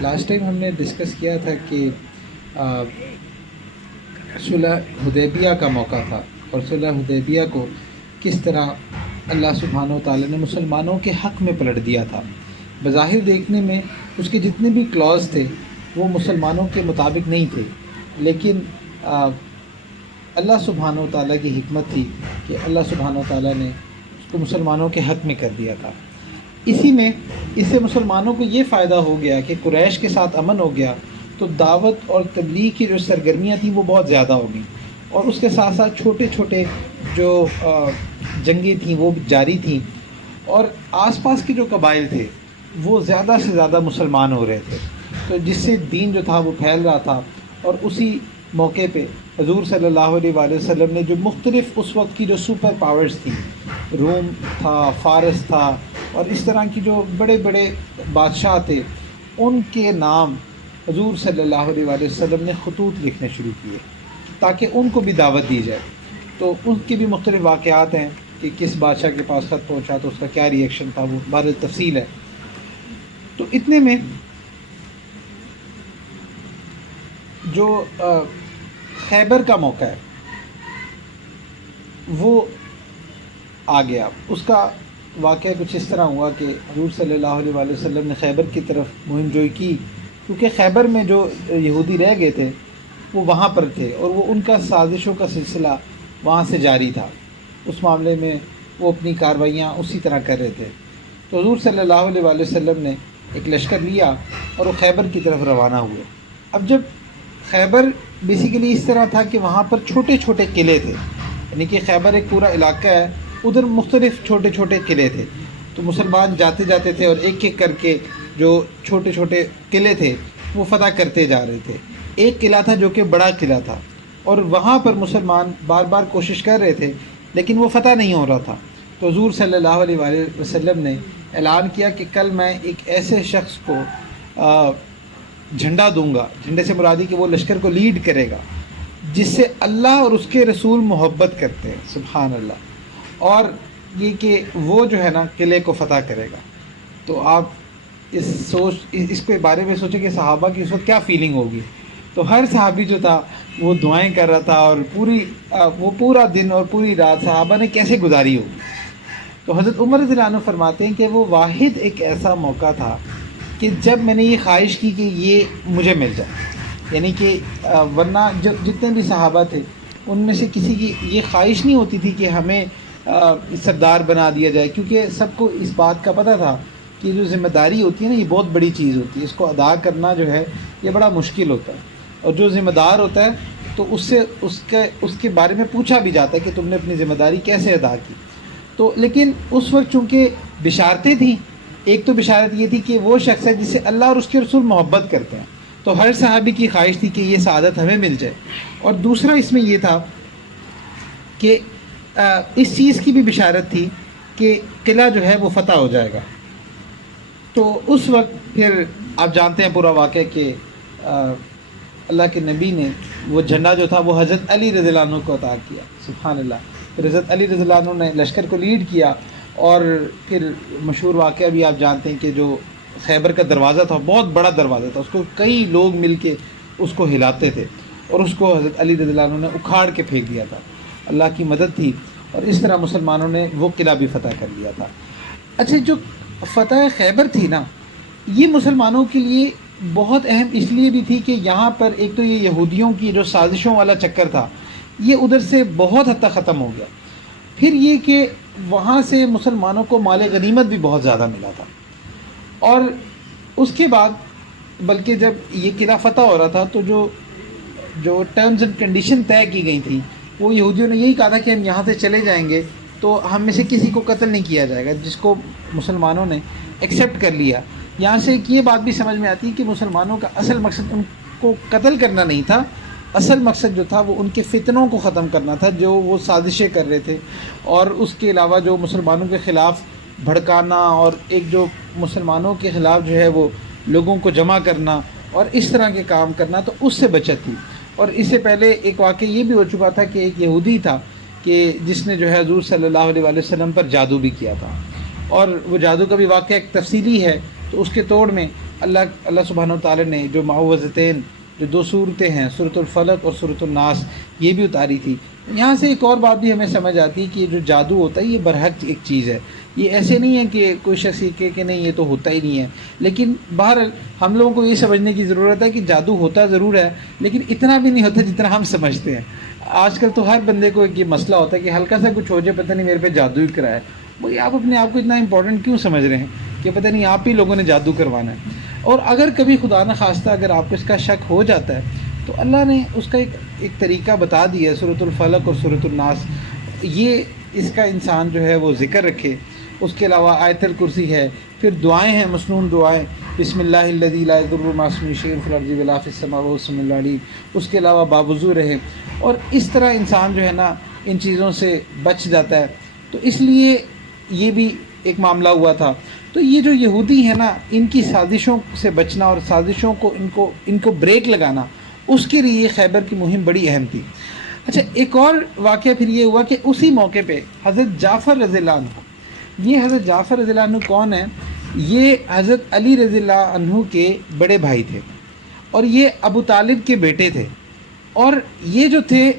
Last time ہم نے discuss کیا تھا کہ صلح حدیبیہ کا موقع تھا، اور صلح حدیبیہ کو کس طرح اللہ سبحانہ و تعالیٰ نے مسلمانوں کے حق میں پلٹ دیا تھا۔ بظاہر دیکھنے میں اس کے جتنے بھی کلوز تھے وہ مسلمانوں کے مطابق نہیں تھے، لیکن اللہ سبحانہ و تعالیٰ کی حکمت تھی کہ اللہ سبحانہ و تعالیٰ نے اس کو مسلمانوں کے حق میں کر دیا تھا۔ اس سے مسلمانوں کو یہ فائدہ ہو گیا کہ قریش کے ساتھ امن ہو گیا، تو دعوت اور تبلیغ کی جو سرگرمیاں تھیں وہ بہت زیادہ ہو گئیں، اور اس کے ساتھ ساتھ چھوٹے چھوٹے جو جنگیں تھیں وہ جاری تھیں، اور آس پاس کے جو قبائل تھے وہ زیادہ سے زیادہ مسلمان ہو رہے تھے، تو جس سے دین جو تھا وہ پھیل رہا تھا۔ اور اسی موقع پہ حضور صلی اللہ علیہ وآلہ وسلم نے جو مختلف اس وقت کی جو سپر پاورز تھیں، روم تھا، فارس تھا، اور اس طرح کی جو بڑے بڑے بادشاہ تھے، ان کے نام حضور صلی اللہ علیہ وآلہ وسلم نے خطوط لکھنے شروع کیے تاکہ ان کو بھی دعوت دی جائے۔ تو ان کے بھی مختلف واقعات ہیں کہ کس بادشاہ کے پاس خط پہنچا تو اس کا کیا ری ایکشن تھا، وہ بہرحال تفصیل ہے۔ تو اتنے میں جو خیبر کا موقع ہے وہ آ گیا۔ اس کا واقعہ کچھ اس طرح ہوا کہ حضور صلی اللہ علیہ وآلہ وسلم نے خیبر کی طرف مہم جوئی کی، کیونکہ خیبر میں جو یہودی رہ گئے تھے وہ وہاں پر تھے، اور وہ ان کا سازشوں کا سلسلہ وہاں سے جاری تھا۔ اس معاملے میں وہ اپنی کارروائیاں اسی طرح کر رہے تھے۔ تو حضور صلی اللہ علیہ وآلہ وسلم نے ایک لشکر لیا اور وہ خیبر کی طرف روانہ ہوئے۔ اب جب خیبر بیسیکلی اس طرح تھا کہ وہاں پر چھوٹے چھوٹے قلعے تھے، یعنی کہ خیبر ایک پورا علاقہ ہے، ادھر مختلف چھوٹے چھوٹے قلعے تھے، تو مسلمان جاتے جاتے تھے اور ایک ایک کر کے جو چھوٹے چھوٹے قلعے تھے وہ فتح کرتے جا رہے تھے۔ ایک قلعہ تھا جو کہ بڑا قلعہ تھا، اور وہاں پر مسلمان بار بار کوشش کر رہے تھے لیکن وہ فتح نہیں ہو رہا تھا۔ تو حضور صلی اللہ علیہ وآلہ وسلم نے اعلان کیا کہ کل میں ایک ایسے شخص کو جھنڈا دوں گا، جھنڈے سے مرادی کہ وہ لشکر کو لیڈ کرے گا، جس سے اللہ اور اس کے رسول محبت کرتے ہیں، سبحان اللہ، اور یہ کہ وہ جو ہے نا قلعے کو فتح کرے گا۔ تو آپ اس کے بارے میں سوچیں کہ صحابہ کی اس وقت کیا فیلنگ ہوگی۔ تو ہر صحابی جو تھا وہ دعائیں کر رہا تھا، اور وہ پورا دن اور پوری رات صحابہ نے کیسے گزاری ہوگی۔ تو حضرت عمر رضی اللہ عنہ فرماتے ہیں کہ وہ واحد ایک ایسا موقع تھا کہ جب میں نے یہ خواہش کی کہ یہ مجھے مل جائے، یعنی کہ ورنہ جتنے بھی صحابہ تھے ان میں سے کسی کی یہ خواہش نہیں ہوتی تھی کہ ہمیں سردار بنا دیا جائے، کیونکہ سب کو اس بات کا پتہ تھا کہ جو ذمہ داری ہوتی ہے نا یہ بہت بڑی چیز ہوتی ہے، اس کو ادا کرنا جو ہے یہ بڑا مشکل ہوتا ہے، اور جو ذمہ دار ہوتا ہے تو اس کے بارے میں پوچھا بھی جاتا ہے کہ تم نے اپنی ذمہ داری کیسے ادا کی۔ تو لیکن اس وقت چونکہ بشارتیں تھیں، ایک تو بشارت یہ تھی کہ وہ شخص ہے جس سے اللہ اور اس کے رسول محبت کرتے ہیں، تو ہر صحابی کی خواہش تھی کہ یہ سعادت ہمیں مل جائے، اور دوسرا اس میں یہ تھا کہ اس چیز کی بھی بشارت تھی کہ قلعہ جو ہے وہ فتح ہو جائے گا۔ تو اس وقت پھر آپ جانتے ہیں پورا واقعہ کہ اللہ کے نبی نے وہ جھنڈا جو تھا وہ حضرت علی رضی اللہ عنہ کو عطا کیا، سبحان اللہ۔ پھر حضرت علی رضی اللہ عنہ نے لشکر کو لیڈ کیا، اور پھر مشہور واقعہ بھی آپ جانتے ہیں کہ جو خیبر کا دروازہ تھا بہت بڑا دروازہ تھا، اس کو کئی لوگ مل کے اس کو ہلاتے تھے، اور اس کو حضرت علی رضی اللہ عنہ نے اکھاڑ کے پھینک دیا تھا۔ اللہ کی مدد تھی، اور اس طرح مسلمانوں نے وہ قلعہ بھی فتح کر لیا تھا۔ اچھا، جو فتح خیبر تھی نا یہ مسلمانوں کے لیے بہت اہم اس لیے بھی تھی کہ یہاں پر ایک تو یہ یہودیوں کی جو سازشوں والا چکر تھا یہ ادھر سے بہت حد تک ختم ہو گیا، پھر یہ کہ وہاں سے مسلمانوں کو مال غنیمت بھی بہت زیادہ ملا تھا، اور اس کے بعد بلکہ جب یہ قلعہ فتح ہو رہا تھا تو جو ٹرمز اینڈ کنڈیشن طے کی گئی تھیں وہ یہودیوں نے یہی کہا تھا کہ ہم یہاں سے چلے جائیں گے تو ہم میں سے کسی کو قتل نہیں کیا جائے گا، جس کو مسلمانوں نے ایکسیپٹ کر لیا۔ یہاں سے ایک یہ بات بھی سمجھ میں آتی ہے کہ مسلمانوں کا اصل مقصد ان کو قتل کرنا نہیں تھا، اصل مقصد جو تھا وہ ان کے فتنوں کو ختم کرنا تھا جو وہ سازشیں کر رہے تھے، اور اس کے علاوہ جو مسلمانوں کے خلاف بھڑکانا اور ایک جو مسلمانوں کے خلاف جو ہے وہ لوگوں کو جمع کرنا اور اس طرح کے کام کرنا، تو اس سے بچت تھی۔ اور اس سے پہلے ایک واقعہ یہ بھی ہو چکا تھا کہ ایک یہودی تھا کہ جس نے جو ہے حضور صلی اللہ علیہ وسلم پر جادو بھی کیا تھا، اور وہ جادو کا بھی واقعہ ایک تفصیلی ہے تو اس کے توڑ میں اللہ سبحانہ وتعالی نے جو معوذتین، جو 2 صورتیں ہیں، سورۃ الفلق اور سورۃ الناس، یہ بھی اتاری تھی۔ یہاں سے ایک اور بات بھی ہمیں سمجھ آتی ہے کہ جو جادو ہوتا ہے یہ برحق ایک چیز ہے، یہ ایسے نہیں ہے کہ کوئی شخص یہ کہے کہ نہیں یہ تو ہوتا ہی نہیں ہے، لیکن بہرحال ہم لوگوں کو یہ سمجھنے کی ضرورت ہے کہ جادو ہوتا ضرور ہے، لیکن اتنا بھی نہیں ہوتا جتنا ہم سمجھتے ہیں۔ آج کل تو ہر بندے کو ایک یہ مسئلہ ہوتا ہے کہ ہلکا سا کچھ ہو جائے، پتہ نہیں میرے پہ جادو ہی کرایا ہے۔ بھائی آپ اپنے آپ کو اتنا امپورٹنٹ کیوں سمجھ رہے ہیں کہ پتہ نہیں آپ ہی لوگوں نے جادو کروانا ہے؟ اور اگر کبھی خدا نخواستہ اگر آپ کو اس کا شک ہو جاتا ہے تو اللہ نے اس کا ایک طریقہ بتا دیا ہے، سورۃ الفلق اور سورۃ الناس، یہ اس کا انسان جو ہے وہ ذکر رکھے۔ اس کے علاوہ آیت الکرسی ہے، پھر دعائیں ہیں، مسنون دعائیں، بسم اللہ الذی لا یضر مع اسمہ شیء فی الارض ولا فی السماء وهو السمیع العلیم۔ اس کے علاوہ باوضو رہیں، اور اس طرح انسان جو ہے نا ان چیزوں سے بچ جاتا ہے۔ تو اس لیے یہ بھی ایک معاملہ ہوا تھا۔ تو یہ جو یہودی ہیں نا، ان کی سازشوں سے بچنا اور سازشوں کو ان کو بریک لگانا، اس کے لیے خیبر کی مہم بڑی اہم تھی۔ اچھا، ایک اور واقعہ پھر یہ ہوا کہ اسی موقع پہ حضرت جعفر رضی اللہ عنہ، یہ حضرت جعفر رضی اللہ عنہ کون ہیں؟ یہ حضرت علی رضی اللہ عنہ کے بڑے بھائی تھے، اور یہ ابو طالب کے بیٹے تھے، اور یہ جو تھے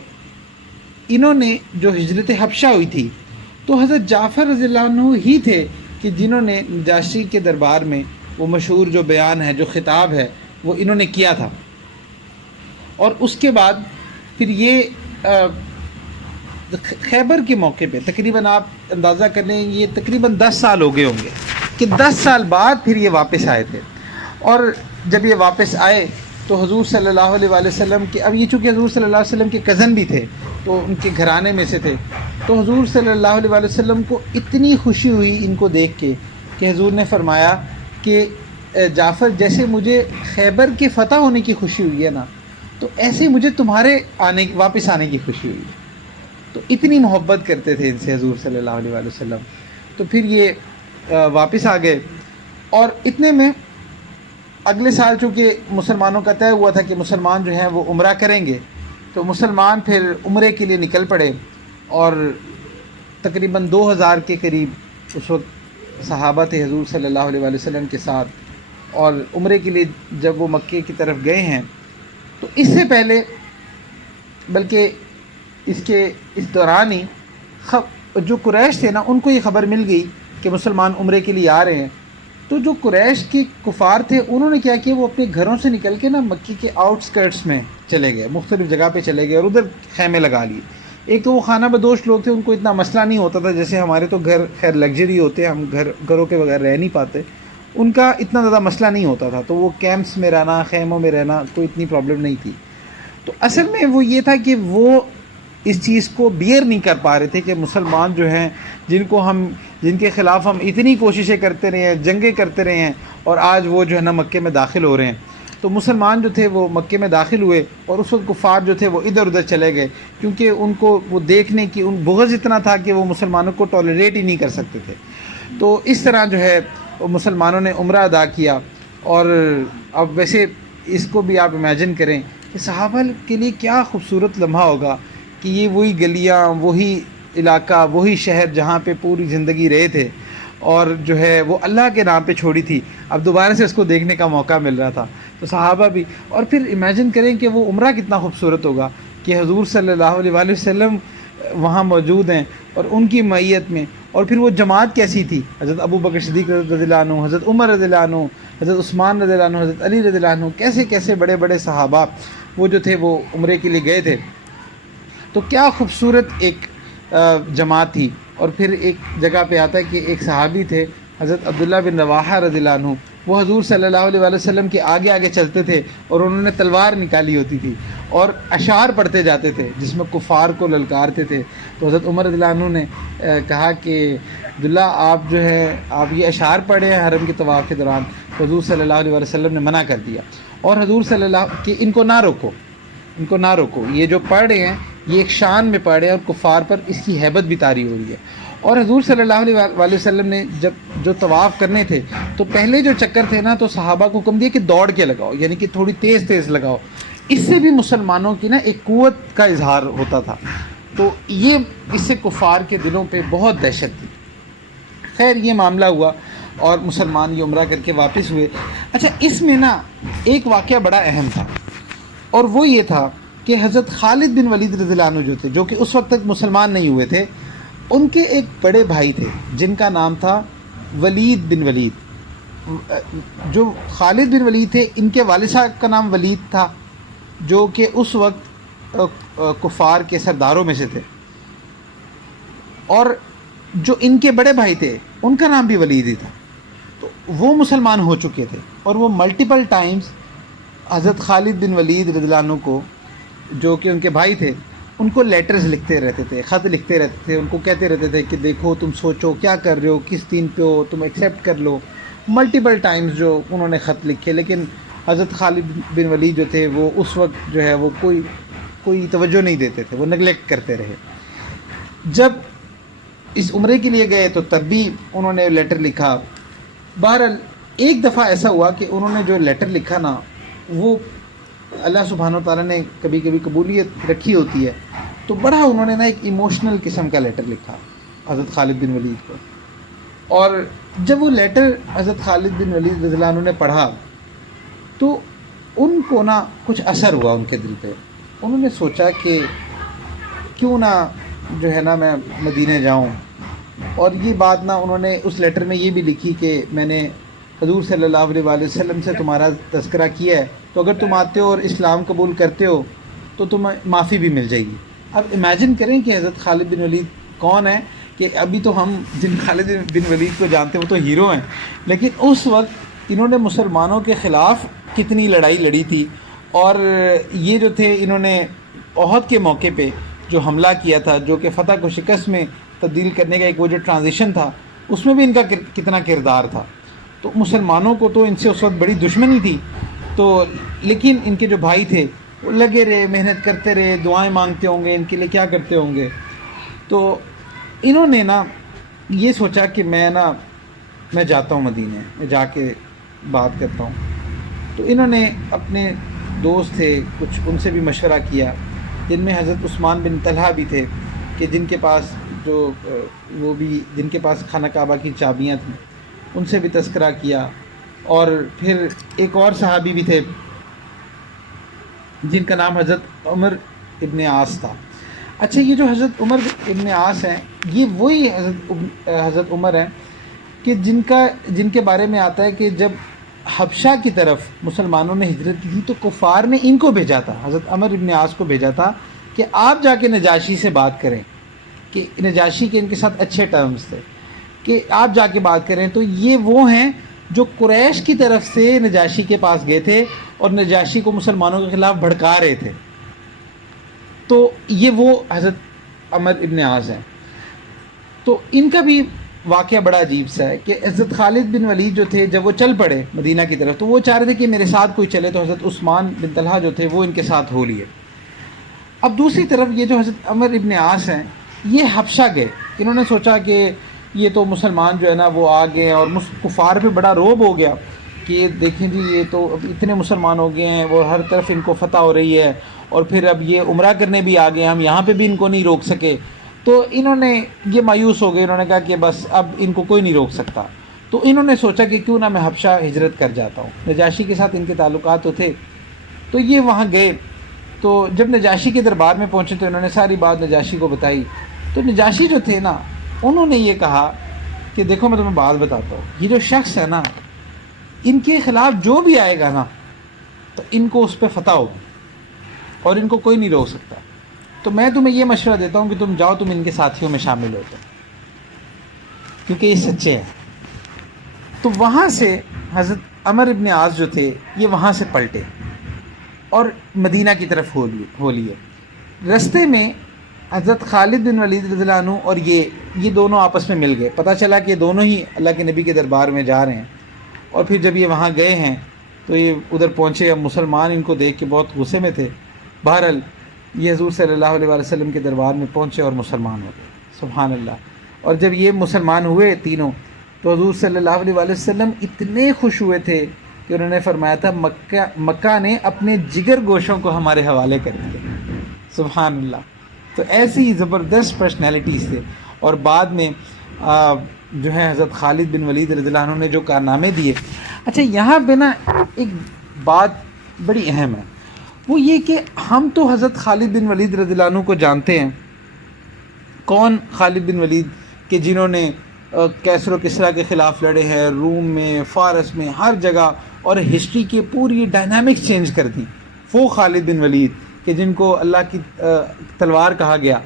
انہوں نے جو ہجرت حبشہ ہوئی تھی تو حضرت جعفر رضی اللہ عنہ ہی تھے کہ جنہوں نے نجاشی کے دربار میں وہ مشہور جو بیان ہے، جو خطاب ہے، وہ انہوں نے کیا تھا۔ اور اس کے بعد پھر یہ خیبر کے موقع پہ تقریباً آپ اندازہ کر لیں یہ تقریباً 10 سال ہو گئے ہوں گے کہ 10 سال بعد پھر یہ واپس آئے تھے۔ اور جب یہ واپس آئے تو حضور صلی اللہ علیہ وآلہ وسلم کے، اب یہ چونکہ حضور صلی اللہ علیہ وسلم کے کزن بھی تھے تو ان کے گھرانے میں سے تھے، تو حضور صلی اللہ علیہ وآلہ وسلم کو اتنی خوشی ہوئی ان کو دیکھ کے کہ حضور نے فرمایا کہ جعفر، جیسے مجھے خیبر کے فتح ہونے کی خوشی ہوئی ہے نا، تو ایسے مجھے تمہارے واپس آنے کی خوشی ہوئی ہے۔ تو اتنی محبت کرتے تھے ان سے حضور صلی اللہ علیہ وآلہ وسلم۔ تو پھر یہ واپس آ گئے، اور اتنے میں اگلے سال چونکہ مسلمانوں کا طے ہوا تھا کہ مسلمان جو ہیں وہ عمرہ کریں گے، تو مسلمان پھر عمرے کے لیے نکل پڑے، اور تقریباً 2000 کے قریب اس وقت صحابہ تھے حضور صلی اللہ علیہ وآلہ وسلم کے ساتھ، اور عمرے کے لیے جب وہ مکے کی طرف گئے ہیں تو اس سے پہلے، بلکہ اس دوران ہی جو قریش تھے نا ان کو یہ خبر مل گئی کہ مسلمان عمرے کے لیے آ رہے ہیں۔ تو جو قریش کے کفار تھے انہوں نے کیا کیا، وہ اپنے گھروں سے نکل کے نا مکی کے آؤٹ سکرٹس میں چلے گئے، مختلف جگہ پہ چلے گئے اور ادھر خیمے لگا لیے۔ ایک تو وہ خانہ بدوش لوگ تھے، ان کو اتنا مسئلہ نہیں ہوتا تھا، جیسے ہمارے تو گھر خیر لگژری ہوتے ہیں، ہم گھروں کے بغیر رہ نہیں پاتے، ان کا اتنا زیادہ مسئلہ نہیں ہوتا تھا، تو وہ کیمپس میں رہنا، خیموں میں رہنا کوئی اتنی پرابلم نہیں تھی۔ تو اصل میں وہ یہ تھا کہ وہ اس چیز کو بیئر نہیں کر پا رہے تھے کہ مسلمان جو ہیں جن کے خلاف ہم اتنی کوششیں کرتے رہے ہیں، جنگیں کرتے رہے ہیں، اور آج وہ جو ہے نا مکے میں داخل ہو رہے ہیں۔ تو مسلمان جو تھے وہ مکے میں داخل ہوئے، اور اس وقت کفار جو تھے وہ ادھر ادھر چلے گئے، کیونکہ ان کو وہ دیکھنے کی ان بغض اتنا تھا کہ وہ مسلمانوں کو ٹالریٹ ہی نہیں کر سکتے تھے۔ تو اس طرح جو ہے مسلمانوں نے عمرہ ادا کیا۔ اور اب ویسے اس کو بھی آپ امیجن کریں کہ صحابہ کے لیے کیا خوبصورت لمحہ ہوگا کہ یہ وہی گلیاں، وہی علاقہ، وہی شہر جہاں پہ پوری زندگی رہے تھے، اور جو ہے وہ اللہ کے نام پہ چھوڑی تھی، اب دوبارہ سے اس کو دیکھنے کا موقع مل رہا تھا۔ تو صحابہ بھی، اور پھر امیجن کریں کہ وہ عمرہ کتنا خوبصورت ہوگا کہ حضور صلی اللہ علیہ وآلہ وسلم وہاں موجود ہیں اور ان کی معیت میں، اور پھر وہ جماعت کیسی تھی، حضرت ابو بکر صدیق رضی اللہ عنہ، حضرت عمر رضی اللہ عنہ، حضرت عثمان رضی اللہ عنہ، حضرت علی رضی اللہ عنہ، کیسے کیسے بڑے بڑے صحابہ وہ جو تھے وہ عمرے کے لیے گئے تھے۔ تو کیا خوبصورت ایک جماعت تھی۔ اور پھر ایک جگہ پہ آتا ہے کہ ایک صحابی تھے حضرت عبداللہ بن رواحہ رضی اللہ عنہ، وہ حضور صلی اللہ علیہ وآلہ وسلم کے آگے آگے چلتے تھے، اور انہوں نے تلوار نکالی ہوتی تھی اور اشعار پڑھتے جاتے تھے جس میں کفار کو للکارتے تھے۔ تو حضرت عمر رضی اللہ عنہ نے کہا کہ عبداللہ آپ جو ہے آپ یہ اشعار پڑھے ہیں حرم کے طواف کے دوران۔ تو حضور صلی اللہ علیہ وآلہ وسلم نے منع کر دیا، اور حضور صلی اللہ کہ ان کو نہ روکو، یہ جو پڑھ رہے ہیں یہ ایک شان میں پڑھ رہے ہیں، اور کفار پر اس کی ہیبت بھی طاری ہو رہی ہے۔ اور حضور صلی اللہ علیہ وآلہ وسلم نے جو طواف کرنے تھے تو پہلے جو چکر تھے نا، تو صحابہ کو حکم دیا کہ دوڑ کے لگاؤ، یعنی کہ تھوڑی تیز تیز لگاؤ، اس سے بھی مسلمانوں کی نا ایک قوت کا اظہار ہوتا تھا۔ تو یہ اس سے کفار کے دلوں پہ بہت دہشت تھی۔ خیر یہ معاملہ ہوا، اور مسلمان یہ عمرہ کر کے واپس ہوئے۔ اچھا، اس میں نا ایک واقعہ بڑا اہم تھا، اور وہ یہ تھا کہ حضرت خالد بن ولید رضی اللہ عنہ جو تھے، جو کہ اس وقت تک مسلمان نہیں ہوئے تھے، ان کے ایک بڑے بھائی تھے جن کا نام تھا ولید بن ولید۔ جو خالد بن ولید تھے، ان کے والد صاحب کا نام ولید تھا، جو کہ اس وقت کفار کے سرداروں میں سے تھے، اور جو ان کے بڑے بھائی تھے ان کا نام بھی ولید ہی تھا۔ تو وہ مسلمان ہو چکے تھے، اور وہ ملٹیپل ٹائمز حضرت خالد بن ولید رضی اللہ عنہ کو، جو کہ ان کے بھائی تھے، ان کو لیٹرز لکھتے رہتے تھے، خط لکھتے رہتے تھے، ان کو کہتے رہتے تھے کہ دیکھو تم سوچو کیا کر رہے ہو، کس دین پہ ہو، تم ایکسیپٹ کر لو۔ ملٹیپل ٹائمز جو انہوں نے خط لکھے، لیکن حضرت خالد بن ولید جو تھے وہ اس وقت جو ہے وہ کوئی توجہ نہیں دیتے تھے، وہ نگلیکٹ کرتے رہے۔ جب اس عمرے کے لیے گئے تو تب بھی انہوں نے لیٹر لکھا۔ بہرحال ایک دفعہ ایسا ہوا کہ انہوں نے جو لیٹر لکھا نا، وہ اللہ سبحانہ و تعالیٰ نے کبھی کبھی قبولیت رکھی ہوتی ہے، تو بڑا انہوں نے نا ایک ایموشنل قسم کا لیٹر لکھا حضرت خالد بن ولید کو۔ اور جب وہ لیٹر حضرت خالد بن ولید رضی اللہ عنہ نے پڑھا تو ان کو نا کچھ اثر ہوا ان کے دل پہ۔ انہوں نے سوچا کہ کیوں نہ جو ہے نا میں مدینہ جاؤں، اور یہ بات نا انہوں نے اس لیٹر میں یہ بھی لکھی کہ میں نے حضور صلی اللہ علیہ وآلہ وسلم سے تمہارا تذکرہ کیا ہے، تو اگر تم آتے ہو اور اسلام قبول کرتے ہو تو تمہیں معافی بھی مل جائے گی۔ اب امیجن کریں کہ حضرت خالد بن ولید کون ہے، کہ ابھی تو ہم جن خالد بن ولید کو جانتے ہیں وہ تو ہیرو ہیں، لیکن اس وقت انہوں نے مسلمانوں کے خلاف کتنی لڑائی لڑی تھی، اور یہ جو تھے انہوں نے احد کے موقع پہ جو حملہ کیا تھا، جو کہ فتح کو شکست میں تبدیل کرنے کا ایک وہ جو ٹرانزیشن تھا، اس میں بھی ان کا کتنا کردار تھا۔ تو مسلمانوں کو تو ان سے اس وقت بڑی دشمنی تھی، تو لیکن ان کے جو بھائی تھے وہ لگے رہے، محنت کرتے رہے، دعائیں مانگتے ہوں گے، ان کے لیے کیا کرتے ہوں گے۔ تو انہوں نے نا یہ سوچا کہ میں جاتا ہوں مدینے، میں جا کے بات کرتا ہوں۔ تو انہوں نے اپنے دوست تھے کچھ، ان سے بھی مشورہ کیا، جن میں حضرت عثمان بن طلحہ بھی تھے، کہ جن کے پاس جن کے پاس خانہ کعبہ کی چابیاں تھیں، ان سے بھی تذکرہ کیا۔ اور پھر ایک اور صحابی بھی تھے جن کا نام حضرت عمر ابن عاص تھا۔ اچھا، یہ جو حضرت عمر ابن عاص ہیں، یہ وہی حضرت عمر ہیں کہ جن کے بارے میں آتا ہے کہ جب حبشہ کی طرف مسلمانوں نے ہجرت کی تھی تو کفار نے ان کو بھیجا تھا، حضرت عمر ابن عاص کو بھیجا تھا کہ آپ جا کے نجاشی سے بات کریں، کہ نجاشی کے ان کے ساتھ اچھے ٹرمز تھے، کہ آپ جا کے بات کریں۔ تو یہ وہ ہیں جو قریش کی طرف سے نجاشی کے پاس گئے تھے اور نجاشی کو مسلمانوں کے خلاف بھڑکا رہے تھے۔ تو یہ وہ حضرت عمر ابن عاص ہیں۔ تو ان کا بھی واقعہ بڑا عجیب سا ہے کہ حضرت خالد بن ولید جو تھے، جب وہ چل پڑے مدینہ کی طرف، تو وہ چاہ رہے تھے کہ میرے ساتھ کوئی چلے، تو حضرت عثمان بن طلحہ جو تھے وہ ان کے ساتھ ہو لیے۔ اب دوسری طرف یہ جو حضرت عمر ابن عاص ہیں، یہ حبشہ گئے۔ انہوں نے سوچا کہ یہ تو مسلمان جو ہے نا وہ آ گئے، اور کفار پہ بڑا روب ہو گیا کہ دیکھیں جی یہ تو اب اتنے مسلمان ہو گئے ہیں، وہ ہر طرف ان کو فتح ہو رہی ہے، اور پھر اب یہ عمرہ کرنے بھی آ گئے، ہم یہاں پہ بھی ان کو نہیں روک سکے۔ تو انہوں نے یہ مایوس ہو گئے، انہوں نے کہا کہ بس اب ان کو کوئی نہیں روک سکتا۔ تو انہوں نے سوچا کہ کیوں نہ میں حبشہ ہجرت کر جاتا ہوں۔ نجاشی کے ساتھ ان کے تعلقات تو تھے، تو یہ وہاں گئے۔ تو جب نجاشی کے دربار میں پہنچے تو انہوں نے ساری بات نجاشی کو بتائی۔ تو نجاشی جو تھے نا، انہوں نے یہ کہا کہ دیکھو میں تمہیں بات بتاتا ہوں، یہ جو شخص ہے نا، ان کے خلاف جو بھی آئے گا نا تو ان کو اس پہ فتح ہوگی، اور ان کو کوئی نہیں روک سکتا۔ تو میں تمہیں یہ مشورہ دیتا ہوں کہ تم جاؤ، تم ان کے ساتھیوں میں شامل ہو جاؤ، کیونکہ یہ سچے ہیں۔ تو وہاں سے حضرت عمر ابن عاص جو تھے یہ وہاں سے پلٹے اور مدینہ کی طرف ہو لیے۔ رستے میں حضرت خالد بن ولید رضی اللہ عنہ اور یہ دونوں آپس میں مل گئے۔ پتہ چلا کہ یہ دونوں ہی اللہ کے نبی کے دربار میں جا رہے ہیں، اور پھر جب یہ وہاں گئے ہیں تو یہ ادھر پہنچے۔ اب مسلمان ان کو دیکھ کے بہت غصے میں تھے۔ بہرحال یہ حضور صلی اللہ علیہ وسلم کے دربار میں پہنچے اور مسلمان ہو گئے، سبحان اللہ۔ اور جب یہ مسلمان ہوئے تینوں، تو حضور صلی اللہ علیہ وسلم اتنے خوش ہوئے تھے کہ انہوں نے فرمایا تھا مکہ نے اپنے جگر گوشوں کو ہمارے حوالے کر دیا، سبحان اللہ۔ تو ایسی زبردست پرسنالٹیز تھے۔ اور بعد میں جو ہے حضرت خالد بن ولید رضی اللہ عنہ نے جو کارنامے دیے. اچھا یہاں پہ نا ایک بات بڑی اہم ہے، وہ یہ کہ ہم تو حضرت خالد بن ولید رضی اللہ عنہ کو جانتے ہیں. کون خالد بن ولید کہ جنہوں نے کیسر و کسریٰ کے خلاف لڑے ہیں، روم میں، فارس میں، ہر جگہ، اور ہسٹری کی پوری ڈائنامکس چینج کر دی. وہ خالد بن ولید کہ جن کو اللہ کی تلوار کہا گیا،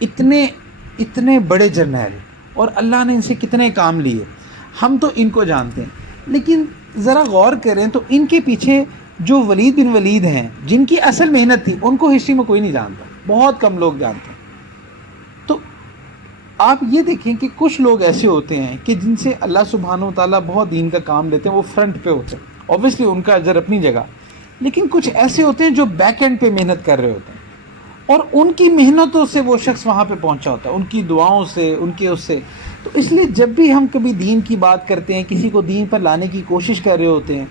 اتنے بڑے جرنیل، اور اللہ نے ان سے کتنے کام لیے. ہم تو ان کو جانتے ہیں، لیکن ذرا غور کریں تو ان کے پیچھے جو ولید بن ولید ہیں جن کی اصل محنت تھی، ان کو ہسٹری میں کوئی نہیں جانتا، بہت کم لوگ جانتے ہیں. تو آپ یہ دیکھیں کہ کچھ لوگ ایسے ہوتے ہیں کہ جن سے اللہ سبحانہ و تعالیٰ بہت دین کا کام لیتے ہیں، وہ فرنٹ پہ ہوتے ہیں، اوبویسلی ان کا اجر اپنی جگہ، لیکن کچھ ایسے ہوتے ہیں جو بیک اینڈ پہ محنت کر رہے ہوتے ہیں، اور ان کی محنتوں سے وہ شخص وہاں پہ پہنچا ہوتا ہے، ان کی دعاؤں سے، ان کے اس سے. تو اس لیے جب بھی ہم کبھی دین کی بات کرتے ہیں، کسی کو دین پر لانے کی کوشش کر رہے ہوتے ہیں،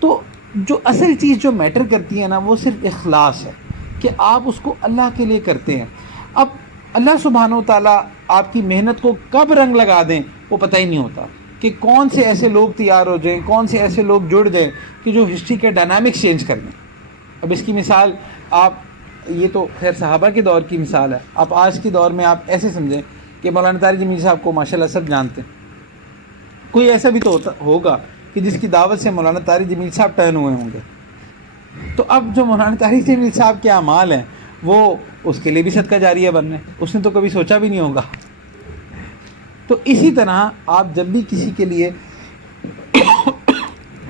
تو جو اصل چیز جو میٹر کرتی ہے نا، وہ صرف اخلاص ہے کہ آپ اس کو اللہ کے لیے کرتے ہیں. اب اللہ سبحانہ و تعالیٰ آپ کی محنت کو کب رنگ لگا دیں وہ پتہ ہی نہیں ہوتا، کہ کون سے ایسے لوگ تیار ہو جائیں، کون سے ایسے لوگ جڑ جائیں کہ جو ہسٹری کے ڈائنامکس چینج کر دیں. اب اس کی مثال آپ، یہ تو خیر صحابہ کے دور کی مثال ہے، آپ آج کے دور میں آپ ایسے سمجھیں کہ مولانا طارق جمیل صاحب کو ماشاءاللہ سب جانتے ہیں. کوئی ایسا بھی تو ہوگا کہ جس کی دعوت سے مولانا طارق جمیل صاحب ٹرن ہوئے ہوں گے. تو اب جو مولانا طارق جمیل صاحب کے اعمال ہیں وہ اس کے لیے بھی صدقہ جاریہ بن رہے ہیں، اس نے تو کبھی سوچا بھی نہیں ہوگا. تو اسی طرح آپ جب بھی کسی کے لیے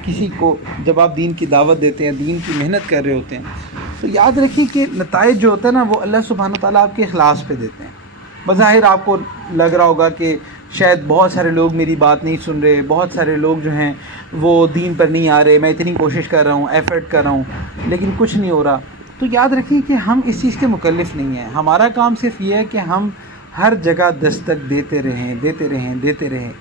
کسی کو جب آپ دین کی دعوت دیتے ہیں، دین کی محنت کر رہے ہوتے ہیں، تو یاد رکھیے کہ نتائج جو ہوتا ہے نا، وہ اللہ سبحانہ تعالیٰ آپ کے اخلاص پہ دیتے ہیں. بظاہر آپ کو لگ رہا ہوگا کہ شاید بہت سارے لوگ میری بات نہیں سن رہے، بہت سارے لوگ جو ہیں وہ دین پر نہیں آ رہے، میں اتنی کوشش کر رہا ہوں، ایفرٹ کر رہا ہوں، لیکن کچھ نہیں ہو رہا. تو یاد رکھیے کہ ہم اس چیز کے مکلف نہیں ہیں. ہمارا کام صرف یہ ہے کہ ہم ہر جگہ دستک دیتے رہیں.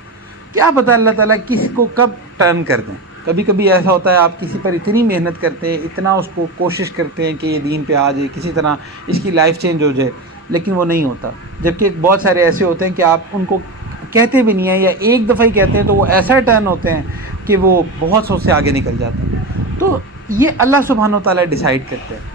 کیا پتہ اللہ تعالیٰ کسی کو کب ٹرن کر دیں. کبھی کبھی ایسا ہوتا ہے آپ کسی پر اتنی محنت کرتے ہیں، اتنا اس کو کوشش کرتے ہیں کہ یہ دین پہ آ جائے، کسی طرح اس کی لائف چینج ہو جائے، لیکن وہ نہیں ہوتا. جبکہ بہت سارے ایسے ہوتے ہیں کہ آپ ان کو کہتے بھی نہیں ہیں، یا ایک دفعہ ہی کہتے ہیں تو وہ ایسا ٹرن ہوتے ہیں کہ وہ بہت سو سے آگے نکل جاتے ہیں. تو یہ اللہ سبحانہ و تعالیٰ ڈیسائیڈ کرتے ہیں.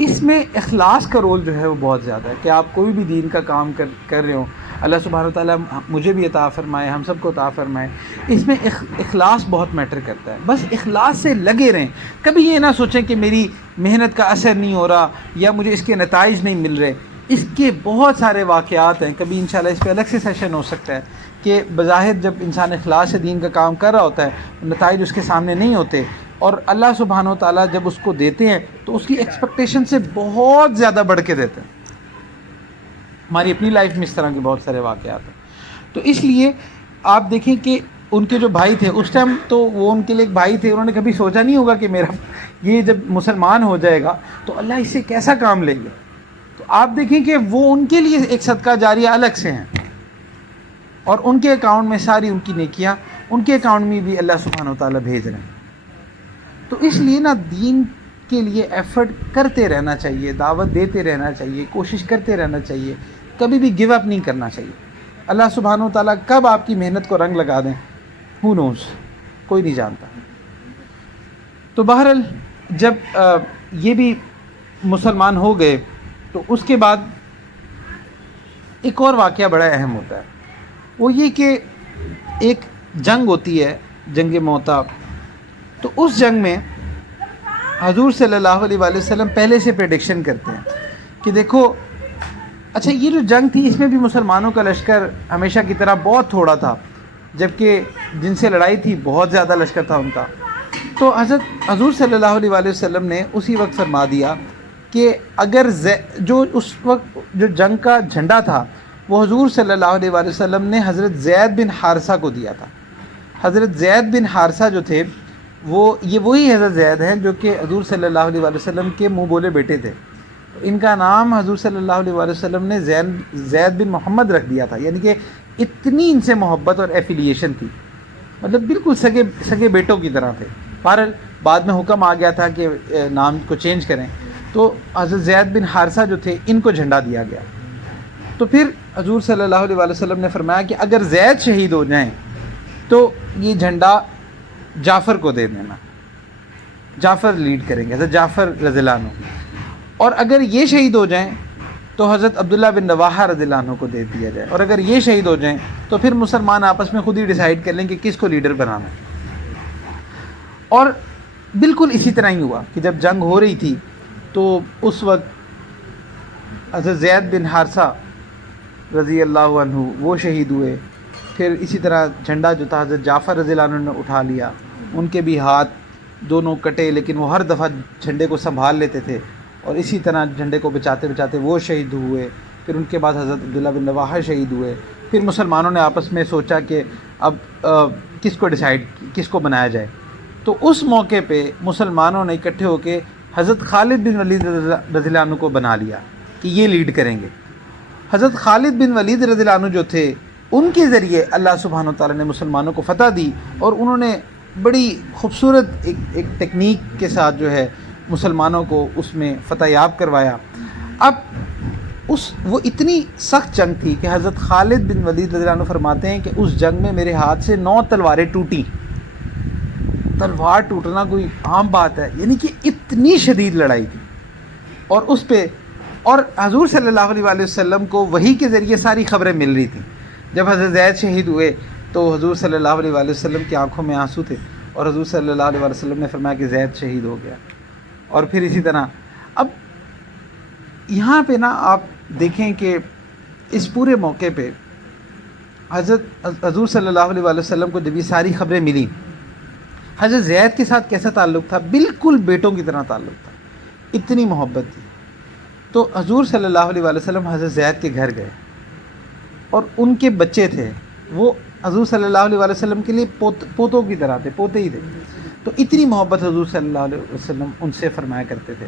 اس میں اخلاص کا رول جو ہے وہ بہت زیادہ ہے کہ آپ کوئی بھی دین کا کام کر رہے ہوں. اللہ سبحانہ و تعالیٰ مجھے بھی عطا فرمائے، ہم سب کو عطا فرمائے. اس میں اخلاص بہت میٹر کرتا ہے. بس اخلاص سے لگے رہیں. کبھی یہ نہ سوچیں کہ میری محنت کا اثر نہیں ہو رہا یا مجھے اس کے نتائج نہیں مل رہے. اس کے بہت سارے واقعات ہیں، کبھی انشاءاللہ اس پہ الگ سے سیشن ہو سکتا ہے کہ بظاہر جب انسان اخلاص سے دین کا کام کر رہا ہوتا ہے، نتائج اس کے سامنے نہیں ہوتے، اور اللہ سبحانہ و تعالیٰ جب اس کو دیتے ہیں تو اس کی ایکسپیکٹیشن سے بہت زیادہ بڑھ کے دیتے ہیں. ہماری اپنی لائف میں اس طرح کے بہت سارے واقعات ہیں. تو اس لیے آپ دیکھیں کہ ان کے جو بھائی تھے اس ٹائم، تو وہ ان کے لیے ایک بھائی تھے، انہوں نے کبھی سوچا نہیں ہوگا کہ میرا یہ جب مسلمان ہو جائے گا تو اللہ اس سے کیسا کام لے گا. تو آپ دیکھیں کہ وہ ان کے لیے ایک صدقہ جاریہ الگ سے ہیں، اور ان کے اکاؤنٹ میں ساری ان کی نیکیاں ان کے اکاؤنٹ میں بھی اللہ سبحانہ و تعالیٰ بھیج رہے ہیں. تو اس لیے نا دین کے لیے ایفرٹ کرتے رہنا چاہیے، دعوت دیتے رہنا چاہیے، کوشش کرتے رہنا چاہیے، کبھی بھی گیو اپ نہیں کرنا چاہیے. اللہ سبحانہ و تعالیٰ کب آپ کی محنت کو رنگ لگا دیں ہو نوز، کوئی نہیں جانتا. تو بہرحال جب یہ بھی مسلمان ہو گئے تو اس کے بعد ایک اور واقعہ بڑا اہم ہوتا ہے. وہ یہ کہ ایک جنگ ہوتی ہے، جنگ موتا. تو اس جنگ میں حضور صلی اللہ علیہ وآلہ وسلم پہلے سے پریڈکشن کرتے ہیں کہ دیکھو، اچھا یہ جو جنگ تھی اس میں بھی مسلمانوں کا لشکر ہمیشہ کی طرح بہت تھوڑا تھا، جبکہ جن سے لڑائی تھی بہت زیادہ لشکر تھا ان کا. تو حضور صلی اللہ علیہ وآلہ وسلم نے اسی وقت فرما دیا کہ اگر جو اس وقت جو جنگ کا جھنڈا تھا وہ حضور صلی اللہ علیہ وآلہ وسلم نے حضرت زید بن حارثہ کو دیا تھا. حضرت زید بن حارثہ جو تھے یہ وہی حضرت زید ہیں جو کہ حضور صلی اللہ علیہ وآلہ وسلم کے منہ بولے بیٹے تھے. ان کا نام حضور صلی اللہ علیہ وآلہ وسلم نے زید بن محمد رکھ دیا تھا، یعنی کہ اتنی ان سے محبت اور ایفیلیشن تھی، مطلب بالکل سگے بیٹوں کی طرح تھے. بہرحال بعد میں حکم آ گیا تھا کہ نام کو چینج کریں، تو حضرت زید بن حارثہ جو تھے ان کو جھنڈا دیا گیا. تو پھر حضور صلی اللہ علیہ وسلم نے فرمایا کہ اگر زید شہید ہو جائیں تو یہ جھنڈا جعفر کو دے دینا، جعفر لیڈ کریں گے، حضرت جعفر رضی اللہ عنہ، اور اگر یہ شہید ہو جائیں تو حضرت عبداللہ بن رواحہ رضی اللہ عنہ کو دے دیا جائے، اور اگر یہ شہید ہو جائیں تو پھر مسلمان آپس میں خود ہی ڈیسائیڈ کر لیں کہ کس کو لیڈر بنانا ہے۔ اور بالکل اسی طرح ہی ہوا کہ جب جنگ ہو رہی تھی تو اس وقت حضرت زید بن حارثہ رضی اللہ عنہ وہ شہید ہوئے، پھر اسی طرح جھنڈا جو تھا حضرت جعفر رضی اللہ عنہ نے اٹھا لیا، ان کے بھی ہاتھ دونوں کٹے لیکن وہ ہر دفعہ جھنڈے کو سنبھال لیتے تھے، اور اسی طرح جھنڈے کو بچاتے بچاتے وہ شہید ہوئے، پھر ان کے بعد حضرت عبداللہ بن رواحہ شہید ہوئے۔ پھر مسلمانوں نے آپس میں سوچا کہ اب کس کو ڈیسائیڈ، کس کو بنایا جائے، تو اس موقع پہ مسلمانوں نے اکٹھے ہو کے حضرت خالد بن ولید رضی اللہ عنہ کو بنا لیا کہ یہ لیڈ کریں گے۔ حضرت خالد بن ولید رضی اللہ عنہ جو تھے، ان کے ذریعے اللہ سبحانہ وتعالیٰ نے مسلمانوں کو فتح دی، اور انہوں نے بڑی خوبصورت ایک ٹیکنیک کے ساتھ جو ہے مسلمانوں کو اس میں فتح یاب کروایا۔ اب وہ اتنی سخت جنگ تھی کہ حضرت خالد بن ولید رضی اللہ عنہ فرماتے ہیں کہ اس جنگ میں میرے ہاتھ سے 9 تلواریں ٹوٹیں۔ تلوار ٹوٹنا کوئی عام بات ہے، یعنی کہ اتنی شدید لڑائی تھی، اور اس پہ اور حضور صلی اللہ علیہ وسلم کو وحی کے ذریعے ساری خبریں مل رہی تھیں۔ جب حضرت زید شہید ہوئے تو حضور صلی اللہ علیہ وسلم کی آنکھوں میں آنسو تھے، اور حضور صلی اللہ علیہ وسلم نے فرمایا کہ زید شہید ہو گیا۔ اور پھر اسی طرح اب یہاں پہ نا آپ دیکھیں کہ اس پورے موقع پہ حضور صلی اللہ علیہ وسلم کو جب یہ ساری خبریں ملیں، حضرت زید کے ساتھ کیسا تعلق تھا؟ بالکل بیٹوں کی طرح تعلق تھا، اتنی محبت تھی۔ تو حضور صلی اللہ علیہ وسلم حضرت زید کے گھر گئے، اور ان کے بچے تھے، وہ حضور صلی اللہ علیہ وسلم کے لیے پوتوں کی طرح تھے، پوتے ہی تھے۔ تو اتنی محبت حضور صلی اللہ علیہ وسلم ان سے فرمایا کرتے تھے،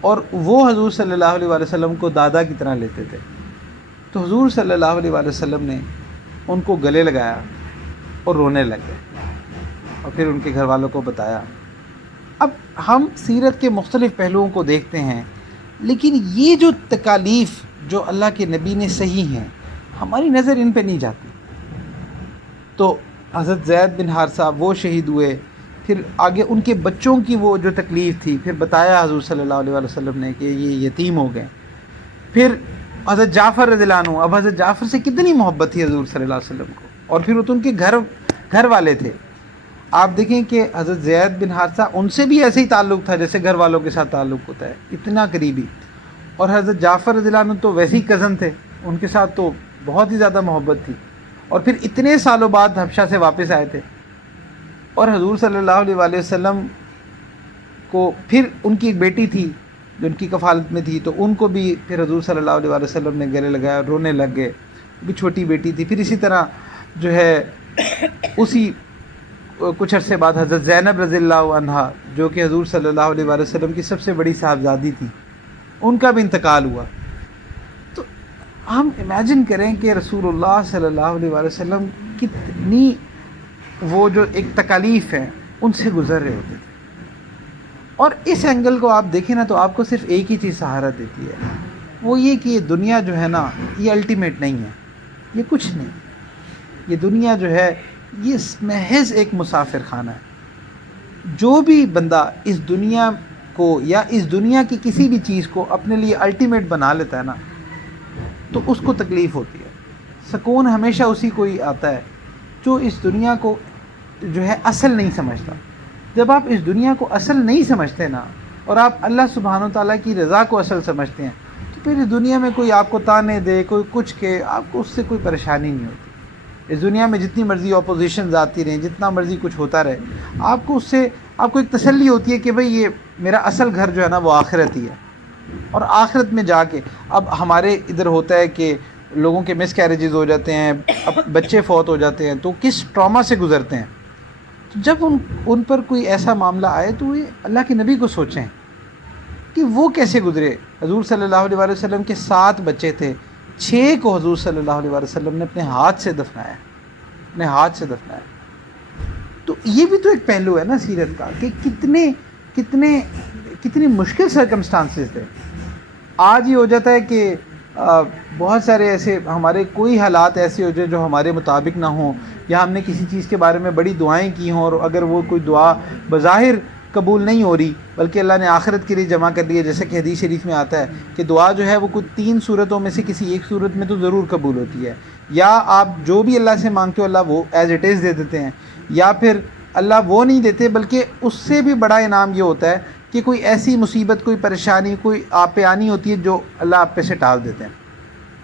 اور وہ حضور صلی اللہ علیہ وسلم کو دادا کی طرح لیتے تھے۔ تو حضور صلی اللہ علیہ وسلم نے ان کو گلے لگایا اور رونے لگ گئے، اور پھر ان کے گھر والوں کو بتایا۔ اب ہم سیرت کے مختلف پہلوؤں کو دیکھتے ہیں، لیکن یہ جو تکالیف جو اللہ کے نبی نے صحیح ہیں، ہماری نظر ان پہ نہیں جاتی۔ تو حضرت زید بن حارثہ وہ شہید ہوئے، پھر آگے ان کے بچوں کی وہ جو تکلیف تھی، پھر بتایا حضور صلی اللہ علیہ وسلم نے کہ یہ یتیم ہو گئے۔ پھر حضرت جعفر رضی اللہ عنہ، اب حضرت جعفر سے کتنی محبت تھی حضور صلی اللہ علیہ وسلم کو، اور پھر وہ تو ان کے گھر والے تھے۔ آپ دیکھیں کہ حضرت زید بن حارثہ ان سے بھی ایسے ہی تعلق تھا جیسے گھر والوں کے ساتھ تعلق ہوتا ہے، اتنا قریبی۔ اور حضرت جعفر رضی اللہ عنہ تو ویسے ہی کزن تھے، ان کے ساتھ تو بہت ہی زیادہ محبت تھی، اور پھر اتنے سالوں بعد حبشہ سے واپس آئے تھے، اور حضور صلی اللہ علیہ وسلم کو پھر ان کی ایک بیٹی تھی جو ان کی کفالت میں تھی، تو ان کو بھی پھر حضور صلی اللہ علیہ وسلم نے گلے لگایا، رونے لگ گئے، بھی چھوٹی بیٹی تھی۔ پھر اسی طرح جو ہے اسی کچھ عرصے بعد حضرت زینب رضی اللہ عنہا، جو کہ حضور صلی اللہ علیہ وسلم کی سب سے بڑی صاحبزادی تھی، ان کا بھی انتقال ہوا۔ تو ہم امیجن کریں کہ رسول اللہ صلی اللہ علیہ وسلم کتنی وہ جو ایک تکالیف ہیں ان سے گزر رہے ہوتے تھے، اور اس اینگل کو آپ دیکھیں نا تو آپ کو صرف ایک ہی چیز سہارا دیتی ہے، وہ یہ کہ یہ دنیا جو ہے نا یہ الٹیمیٹ نہیں ہے، یہ کچھ نہیں، یہ دنیا جو ہے یہ محض ایک مسافر خانہ ہے۔ جو بھی بندہ اس دنیا کو یا اس دنیا کی کسی بھی چیز کو اپنے لیے الٹیمیٹ بنا لیتا ہے نا، تو اس کو تکلیف ہوتی ہے۔ سکون ہمیشہ اسی کو ہی آتا ہے جو اس دنیا کو جو ہے اصل نہیں سمجھتا۔ جب آپ اس دنیا کو اصل نہیں سمجھتے نا، اور آپ اللہ سبحانہ و تعالیٰ کی رضا کو اصل سمجھتے ہیں، تو پھر اس دنیا میں کوئی آپ کو تانے دے، کوئی کچھ کہ آپ کو اس سے کوئی پریشانی نہیں ہوتی۔ اس دنیا میں جتنی مرضی اپوزیشنز آتی رہیں، جتنا مرضی کچھ ہوتا رہے، آپ کو اس سے آپ کو ایک تسلی ہوتی ہے کہ بھئی یہ میرا اصل گھر جو ہے نا وہ آخرت ہی ہے، اور آخرت میں جا کے اب ہمارے ادھر ہوتا ہے کہ لوگوں کے مس کیریجز ہو جاتے ہیں، اب بچے فوت ہو جاتے ہیں، تو کس ٹراما سے گزرتے ہیں۔ تو جب ان پر کوئی ایسا معاملہ آئے تو یہ اللہ کے نبی کو سوچیں کہ وہ کیسے گزرے۔ حضور صلی اللہ علیہ وسلم کے 7 بچے تھے، 6 کو حضور صلی اللہ علیہ وسلم نے اپنے ہاتھ سے دفنایا، اپنے ہاتھ سے دفنایا۔ تو یہ بھی تو ایک پہلو ہے نا سیرت کا کہ کتنی مشکل سرکمسٹانسز تھے۔ آج یہ ہو جاتا ہے کہ بہت سارے ایسے ہمارے کوئی حالات ایسے ہو جائے جو ہمارے مطابق نہ ہوں، یا ہم نے کسی چیز کے بارے میں بڑی دعائیں کی ہوں، اور اگر وہ کوئی دعا بظاہر قبول نہیں ہو رہی بلکہ اللہ نے آخرت کے لیے جمع کر لی ہے، جیسے کہ حدیث شریف میں آتا ہے کہ دعا جو ہے وہ کچھ 3 صورتوں میں سے کسی ایک صورت میں تو ضرور قبول ہوتی ہے، یا آپ جو بھی اللہ سے مانگتے ہو اللہ وہ ایز اٹ از دے دیتے ہیں، یا پھر اللہ وہ نہیں دیتے بلکہ اس سے بھی بڑا انعام یہ ہوتا ہے کہ کوئی ایسی مصیبت، کوئی پریشانی، کوئی آپ پہ آنی ہوتی ہے جو اللہ آپ پہ سے ٹال دیتے ہیں۔